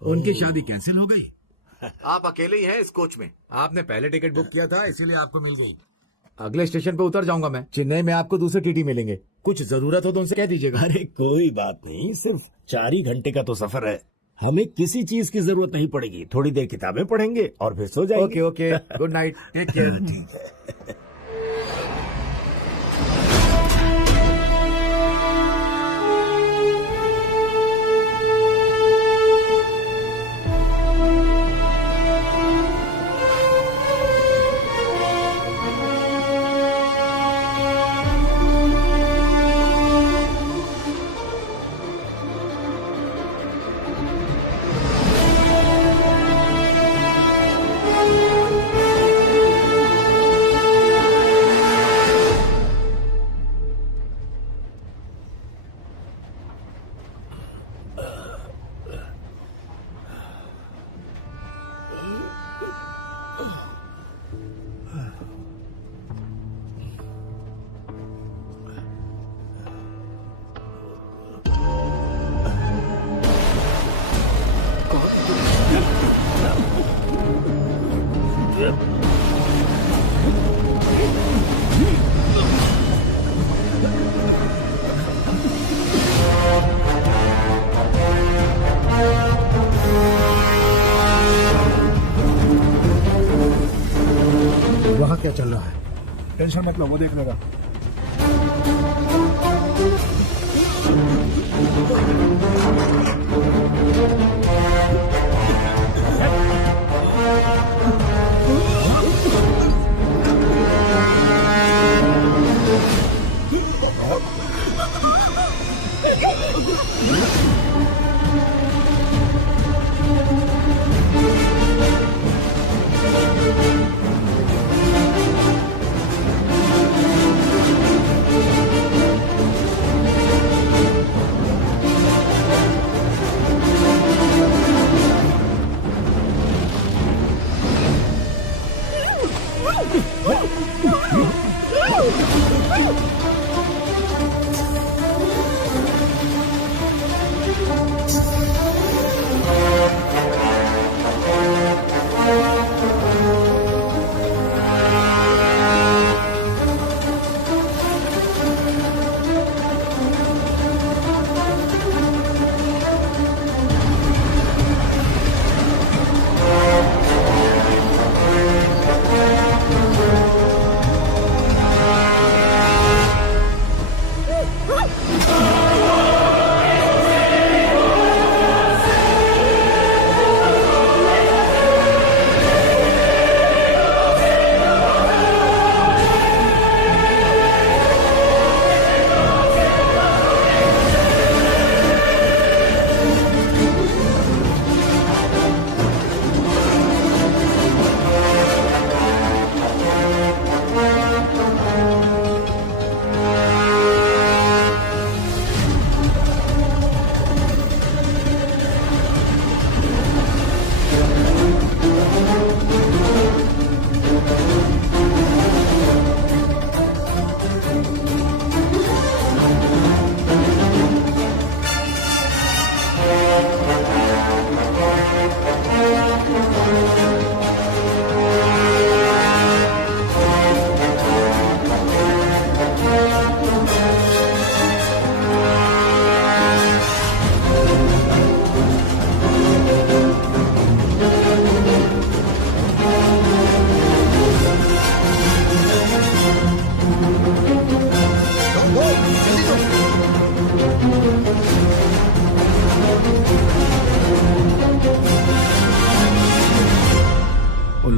उनकी शादी कैंसिल हो गई। आप अकेले ही हैं इस कोच में। आपने पहले टिकट बुक किया था, इसीलिए आपको मिल गई। अगले स्टेशन पे उतर जाऊंगा मैं। चेन्नई में आपको दूसरे टीटी मिलेंगे। कुछ जरूरत हो तो उनसे कह दीजिएगा। अरे कोई बात नहीं, सिर्फ 4 ही घंटे का तो सफर है, हमें किसी चीज की जरूरत नहीं पड़ेगी। थोड़ी देर किताबें पढ़ेंगे और फिर सो जाएंगे। Okay good night, take care. ठीक है। वहाँ क्या चल रहा है? टेंशन मत लो, वो देख लेगा।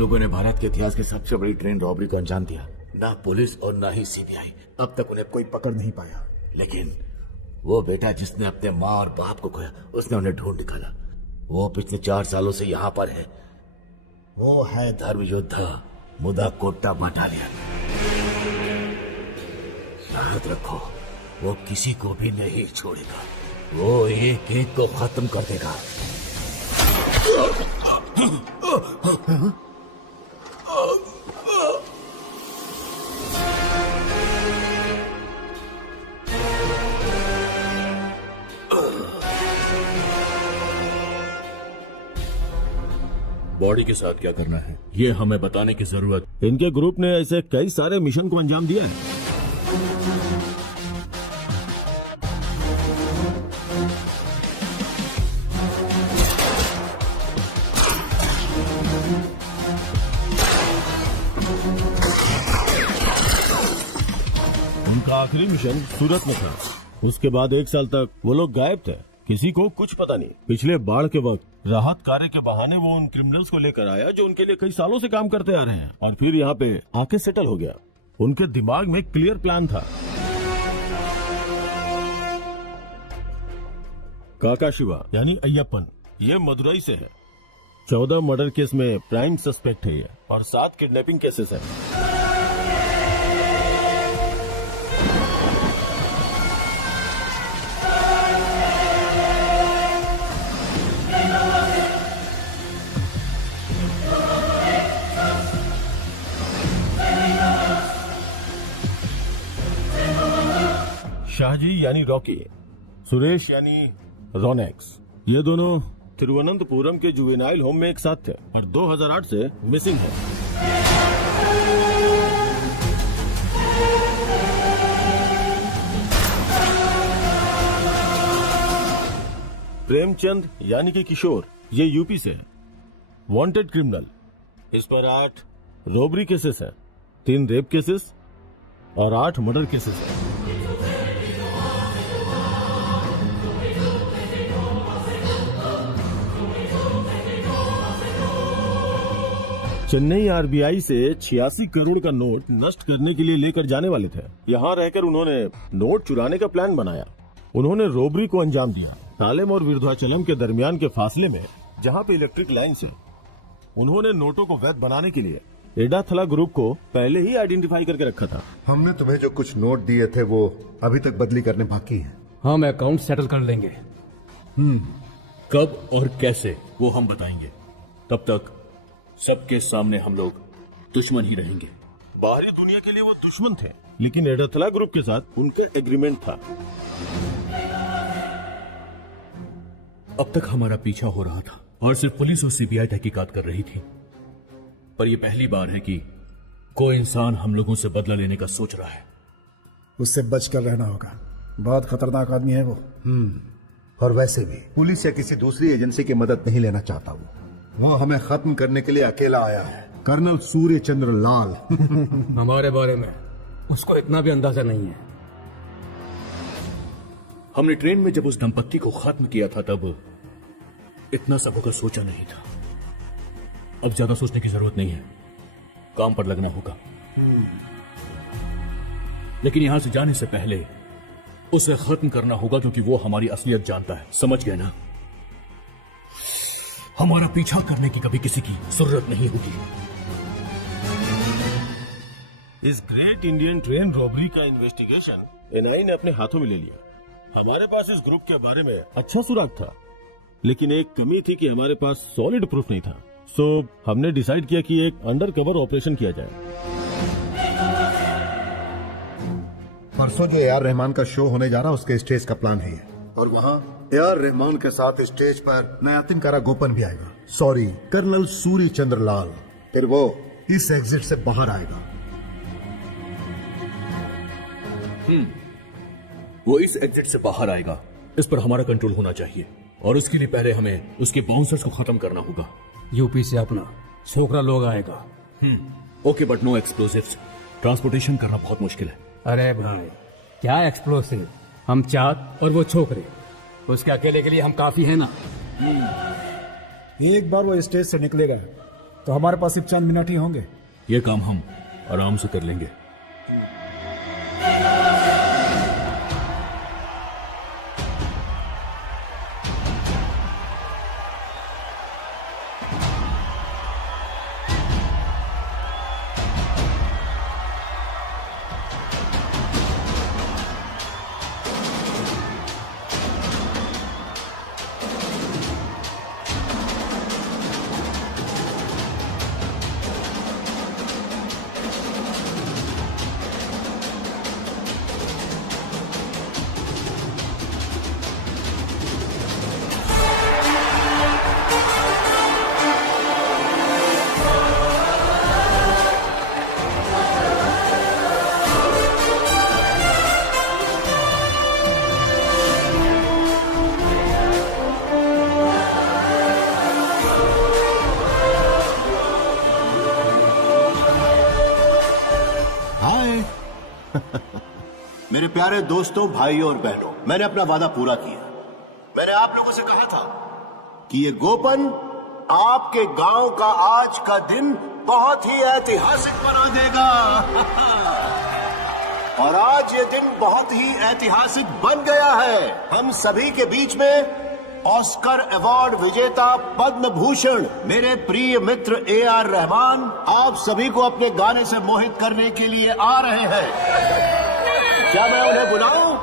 लोगों ने भारत के इतिहास की सबसे बड़ी ट्रेन रॉबरी को अंजाम दिया। ना पुलिस और ना ही सीबीआई अब तक उन्हें कोई पकड़ नहीं पाया। लेकिन वो बेटा जिसने अपने माँ और बाप को खोया, उसने उन्हें ढूंढ निकाला। वो पिछले 4 सालों से यहाँ पर है। वो है धर्म योद्धा मुदा कोट्टा बटालियन। याद रखो, वो किसी को भी नहीं छोड़ेगा। वो एक एक को खत्म कर देगा। बॉडी के साथ क्या करना है ये हमें बताने की जरूरत। इनके ग्रुप ने ऐसे कई सारे मिशन को अंजाम दिया है। उनका आखिरी मिशन सूरत में था। उसके बाद 1 साल तक वो लोग गायब थे। किसी को कुछ पता नहीं। पिछले बाढ़ के वक्त राहत कार्य के बहाने वो उन क्रिमिनल्स को लेकर आया जो उनके लिए कई सालों से काम करते आ रहे हैं, और फिर यहाँ पे आके सेटल हो गया। उनके दिमाग में क्लियर प्लान था। काका शिवा यानी अय्यप्पन, ये मदुरई से है। 14 मर्डर केस में प्राइम सस्पेक्ट है ये, और 7 किडनैपिंग केसेस है। शाहजी यानी रॉकी, सुरेश यानी रोनेक्स, ये दोनों तिरुवनंतपुरम के जुवेनाइल होम में एक साथ थे, पर 2008 से मिसिंग है। प्रेमचंद यानी कि किशोर, ये यूपी से है। Wanted criminal. इस पर 8 रॉबरी केसेस है, 3 रेप केसेस और 8 मर्डर केसेस है। चेन्नई आरबीआई से 86 करोड़ का नोट नष्ट करने के लिए लेकर जाने वाले थे। यहाँ रहकर उन्होंने नोट चुराने का प्लान बनाया। उन्होंने रोबरी को अंजाम दिया। सालेम और विरुद्धाचलम के दरमियान के फासले में, जहाँ पे इलेक्ट्रिक लाइन से, उन्होंने नोटों को वैध बनाने के लिए एडाथला ग्रुप को पहले ही आइडेंटिफाई करके रखा था। हमने तुम्हें जो कुछ नोट दिए थे वो अभी तक बदली करने बाकी है। हम अकाउंट सेटल कर लेंगे। कब और कैसे वो हम बताएंगे। तब तक सबके सामने हम लोग दुश्मन ही रहेंगे। बाहरी दुनिया के लिए वो दुश्मन थे, लेकिन एडाथला ग्रुप के साथ उनका एग्रीमेंट था। अब तक हमारा पीछा हो रहा था और सिर्फ पुलिस और सीबीआई तहकीकात कर रही थी, पर यह पहली बार है कि कोई इंसान हम लोगों से बदला लेने का सोच रहा है। उससे बचकर रहना होगा। बहुत खतरनाक आदमी है वो। और वैसे भी पुलिस या किसी दूसरी एजेंसी की मदद नहीं लेना चाहता। वो हमें खत्म करने के लिए अकेला आया है। कर्नल सूर्य चंद्र लाल। हमारे बारे में उसको इतना भी अंदाजा नहीं है। हमने ट्रेन में जब उस दंपत्ति को खत्म किया था तब इतना सब होकर सोचा नहीं था। अब ज्यादा सोचने की जरूरत नहीं है, काम पर लगना होगा। लेकिन यहां से जाने से पहले उसे खत्म करना होगा, क्योंकि वो हमारी असलियत जानता है। समझ गए ना? हमारा पीछा करने की कभी किसी की जरूरत नहीं होगी। इस ग्रेट इंडियन ट्रेन रॉबरी का इन्वेस्टिगेशन एनआई ने अपने हाथों में ले लिया। हमारे पास इस ग्रुप के बारे में अच्छा सुराग था, लेकिन एक कमी थी कि हमारे पास सॉलिड प्रूफ नहीं था। सो हमने डिसाइड किया कि एक अंडर कवर ऑपरेशन किया जाए। परसों जो AR रहमान का शो होने जा रहा है उसके स्टेज का प्लान है, और वहाँ AR रहमान के साथ स्टेज पर नयातिन कारा गोपन भी आएगा। सॉरी, कर्नल सूर्य चंद्र लाल। फिर वो इस एग्जिट से बाहर आएगा। वो इस एग्जिट से बाहर आएगा। इस पर हमारा कंट्रोल होना चाहिए, और उसके लिए पहले हमें उसके बाउंसर्स को खत्म करना होगा। यूपी से अपना छोकरा लोग आएगा। Okay, but no explosives. Transportation करना बहुत मुश्किल है। अरे भाई, क्या एक्सप्लोसिव? हम 4 और वो छोकरे, उसके अकेले के लिए हम काफी है ना। एक बार वो स्टेज से निकलेगा तो हमारे पास सिर्फ चंद मिनट ही होंगे। ये काम हम आराम से कर लेंगे। मेरे प्यारे दोस्तों, भाइयों और बहनों, मैंने अपना वादा पूरा किया। मैंने आप लोगों से कहा था कि ये गोपन आपके गांव का आज का दिन बहुत ही ऐतिहासिक बना देगा। और आज ये दिन बहुत ही ऐतिहासिक बन गया है। हम सभी के बीच में ऑस्कर अवार्ड विजेता पद्म भूषण मेरे प्रिय मित्र AR रहमान आप सभी को अपने गाने से मोहित करने के लिए आ रहे हैं। क्या मैं उन्हें बुलाऊं?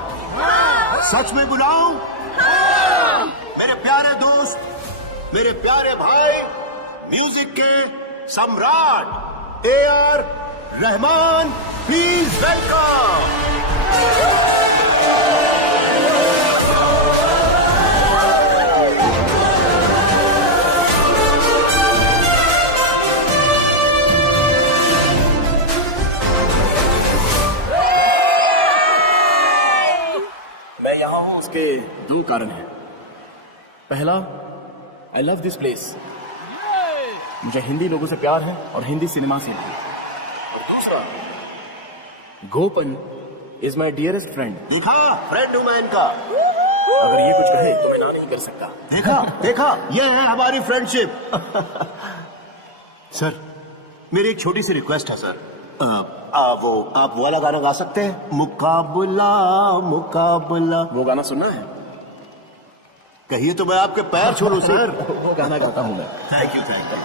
सच में बुलाऊं? मेरे प्यारे दोस्त, मेरे प्यारे भाई, म्यूजिक के सम्राट AR रहमान, प्लीज वेलकम। मैं यहाँ हूँ उसके दो कारण हैं। पहला, आई लव दिस प्लेस। मुझे हिंदी लोगों से प्यार है और हिंदी सिनेमा से भी। दूसरा, गोपन इज माई डियरेस्ट फ्रेंड। देखा, फ्रेंड हूं मैं इनका। अगर ये कुछ कहे तो मैं ना नहीं कर सकता। देखा देखा, ये है हमारी फ्रेंडशिप। सर, मेरी एक छोटी सी रिक्वेस्ट है सर। आप वाला गाना गा सकते हैं? मुकाबला मुकाबला। वो गाना सुनना है? कहिए तो मैं आपके पैर छोड़ूं सर। वो गाना गाता हूँ मैं। Thank you, thank you.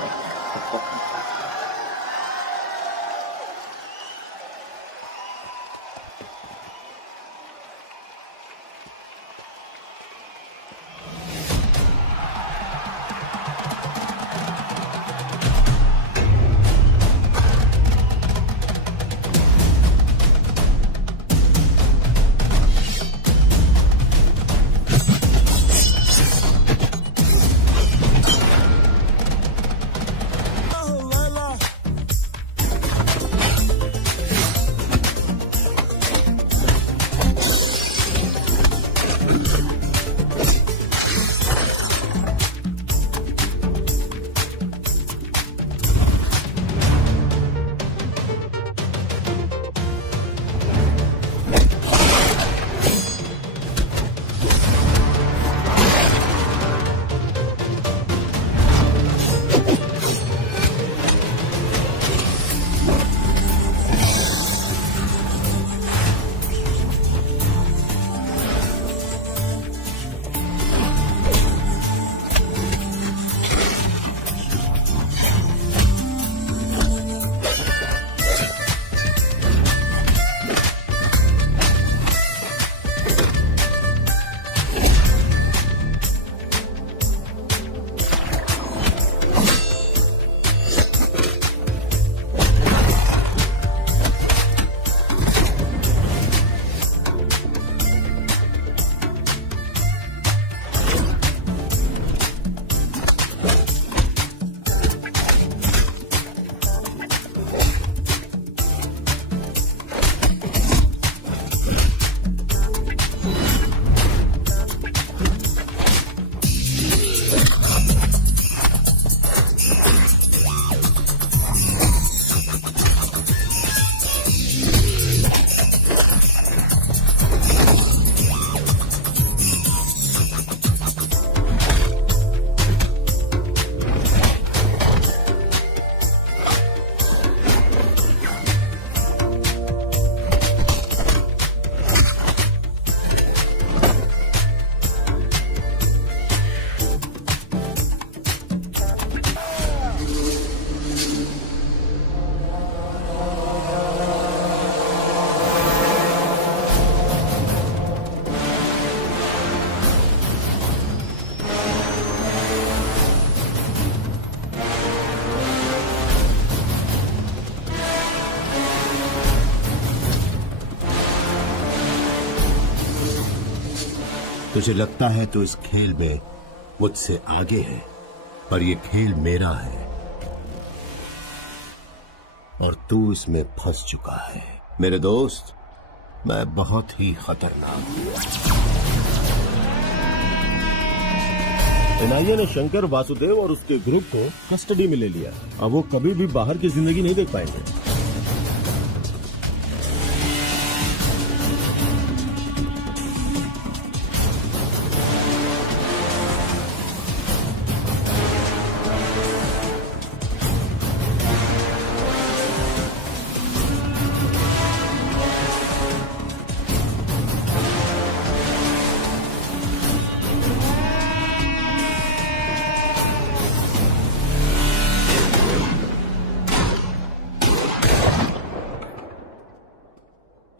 तुझे लगता है तो इस खेल में मुझसे आगे है, पर ये खेल मेरा है और तू इसमें फंस चुका है। मेरे दोस्त, मैं बहुत ही खतरनाक हूं। एनआईए ने शंकर वासुदेव और उसके ग्रुप को कस्टडी में ले लिया। अब वो कभी भी बाहर की जिंदगी नहीं देख पाएंगे।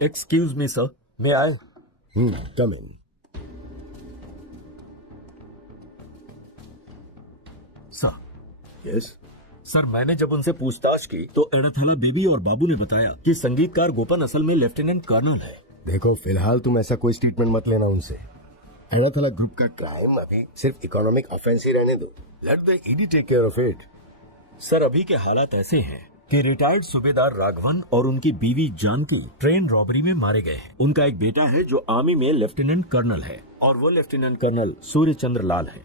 एक्सक्यूज मी सर, मे आई? कम इन। सर। यस सर, मैंने जब उनसे पूछताछ की तो एड़ाथला बेबी और बाबू ने बताया कि संगीतकार गोपन असल में लेफ्टिनेंट कर्नल है। देखो, फिलहाल तुम ऐसा कोई स्टेटमेंट मत लेना उनसे। एड़ाथला ग्रुप का क्राइम अभी सिर्फ इकोनॉमिक ऑफेंस ही रहने दो। Let the ED take care of it. Sir, अभी के हालात ऐसे हैं कि रिटायर्ड सूबेदार राघवन और उनकी बीवी जानकी ट्रेन रॉबरी में मारे गए हैं। उनका एक बेटा है जो आर्मी में लेफ्टिनेंट कर्नल है और वो लेफ्टिनेंट कर्नल सूर्य चंद्र लाल है।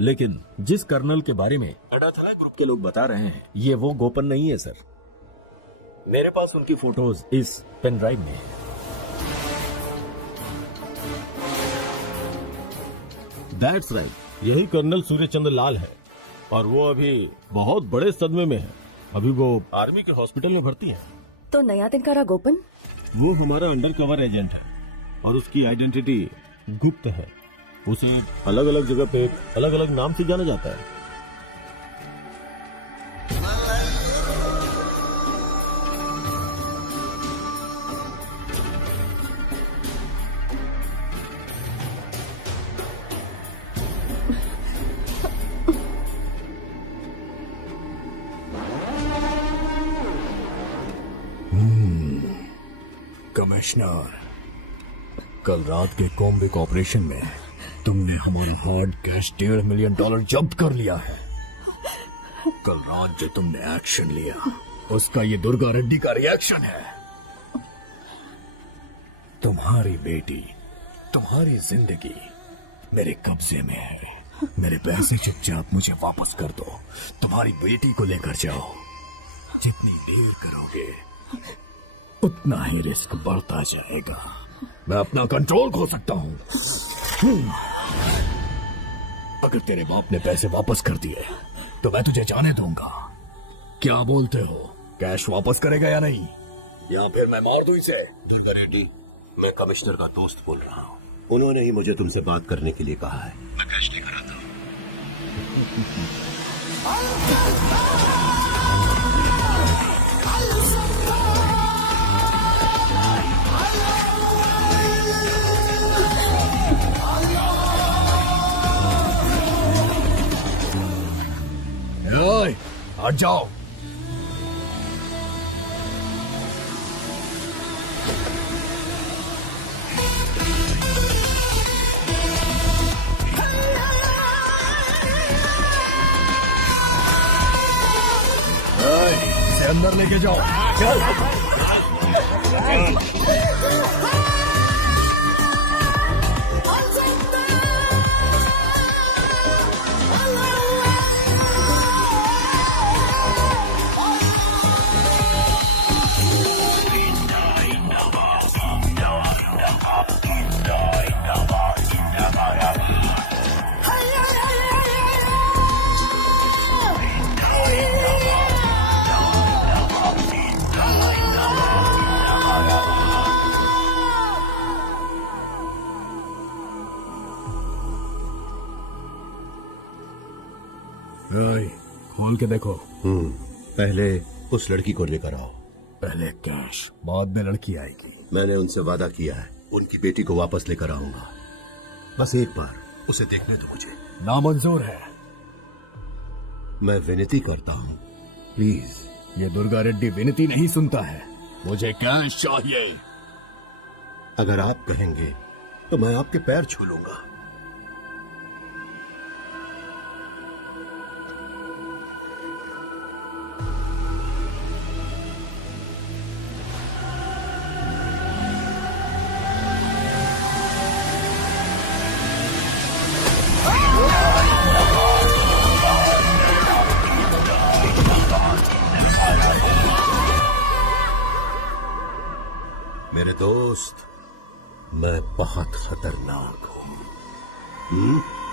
लेकिन जिस कर्नल के बारे में एड़ाथला ग्रुप के लोग बता रहे हैं, ये वो गोपन नहीं है सर। मेरे पास उनकी फोटोज इस पेन ड्राइव में है। दैट्स राइट, यही कर्नल सूर्य चंद्र लाल है और वो अभी बहुत बड़े सदमे में है। अभी वो आर्मी के हॉस्पिटल में भर्ती है। तो नया तिनकारा गोपन? वो हमारा अंडर कवर एजेंट है और उसकी आइडेंटिटी गुप्त है। उसे अलग अलग जगह पे अलग अलग नाम से जाना जाता है। कमिश्नर, कल रात के कॉम्बिक ऑपरेशन में तुमने हमारा हार्ड कैश $1.5 मिलियन जब्त कर लिया है। कल रात जो तुमने एक्शन लिया, उसका ये दुर्गा रेड्डी का रिएक्शन है। तुम्हारी बेटी, तुम्हारी जिंदगी मेरे कब्जे में है। मेरे पैसे चुपचाप मुझे वापस कर दो। तुम्हारी बेटी को लेकर जाओ। जितनी देर करोगे उतना ही रिस्क बढ़ता जाएगा। मैं अपना कंट्रोल खो सकता हूं। अगर तेरे बाप ने पैसे वापस कर दिए तो मैं तुझे जाने दूंगा। क्या बोलते हो, कैश वापस करेगा या नहीं, या फिर मैं मार दूं इसे? दुर्गा रेड्डी, मैं कमिश्नर का दोस्त बोल रहा हूँ। उन्होंने ही मुझे तुमसे बात करने के लिए कहा है। मैं कैश लेकर आता हूँ। हट जाओ। इसे अंदर लेके जाओ। चल। खोल के देखो। पहले उस लड़की को लेकर आओ। पहले कैश, बाद में लड़की आएगी। मैंने उनसे वादा किया है, उनकी बेटी को वापस लेकर आऊंगा। बस एक बार उसे देखने दो मुझे। नामंजूर है। मैं विनती करता हूँ, प्लीज। ये दुर्गा रेड्डी विनती नहीं सुनता है। मुझे कैश चाहिए। अगर आप कहेंगे तो मैं आपके पैर छू लूंगा। मेरे दोस्त, मैं बहुत खतरनाक हूं।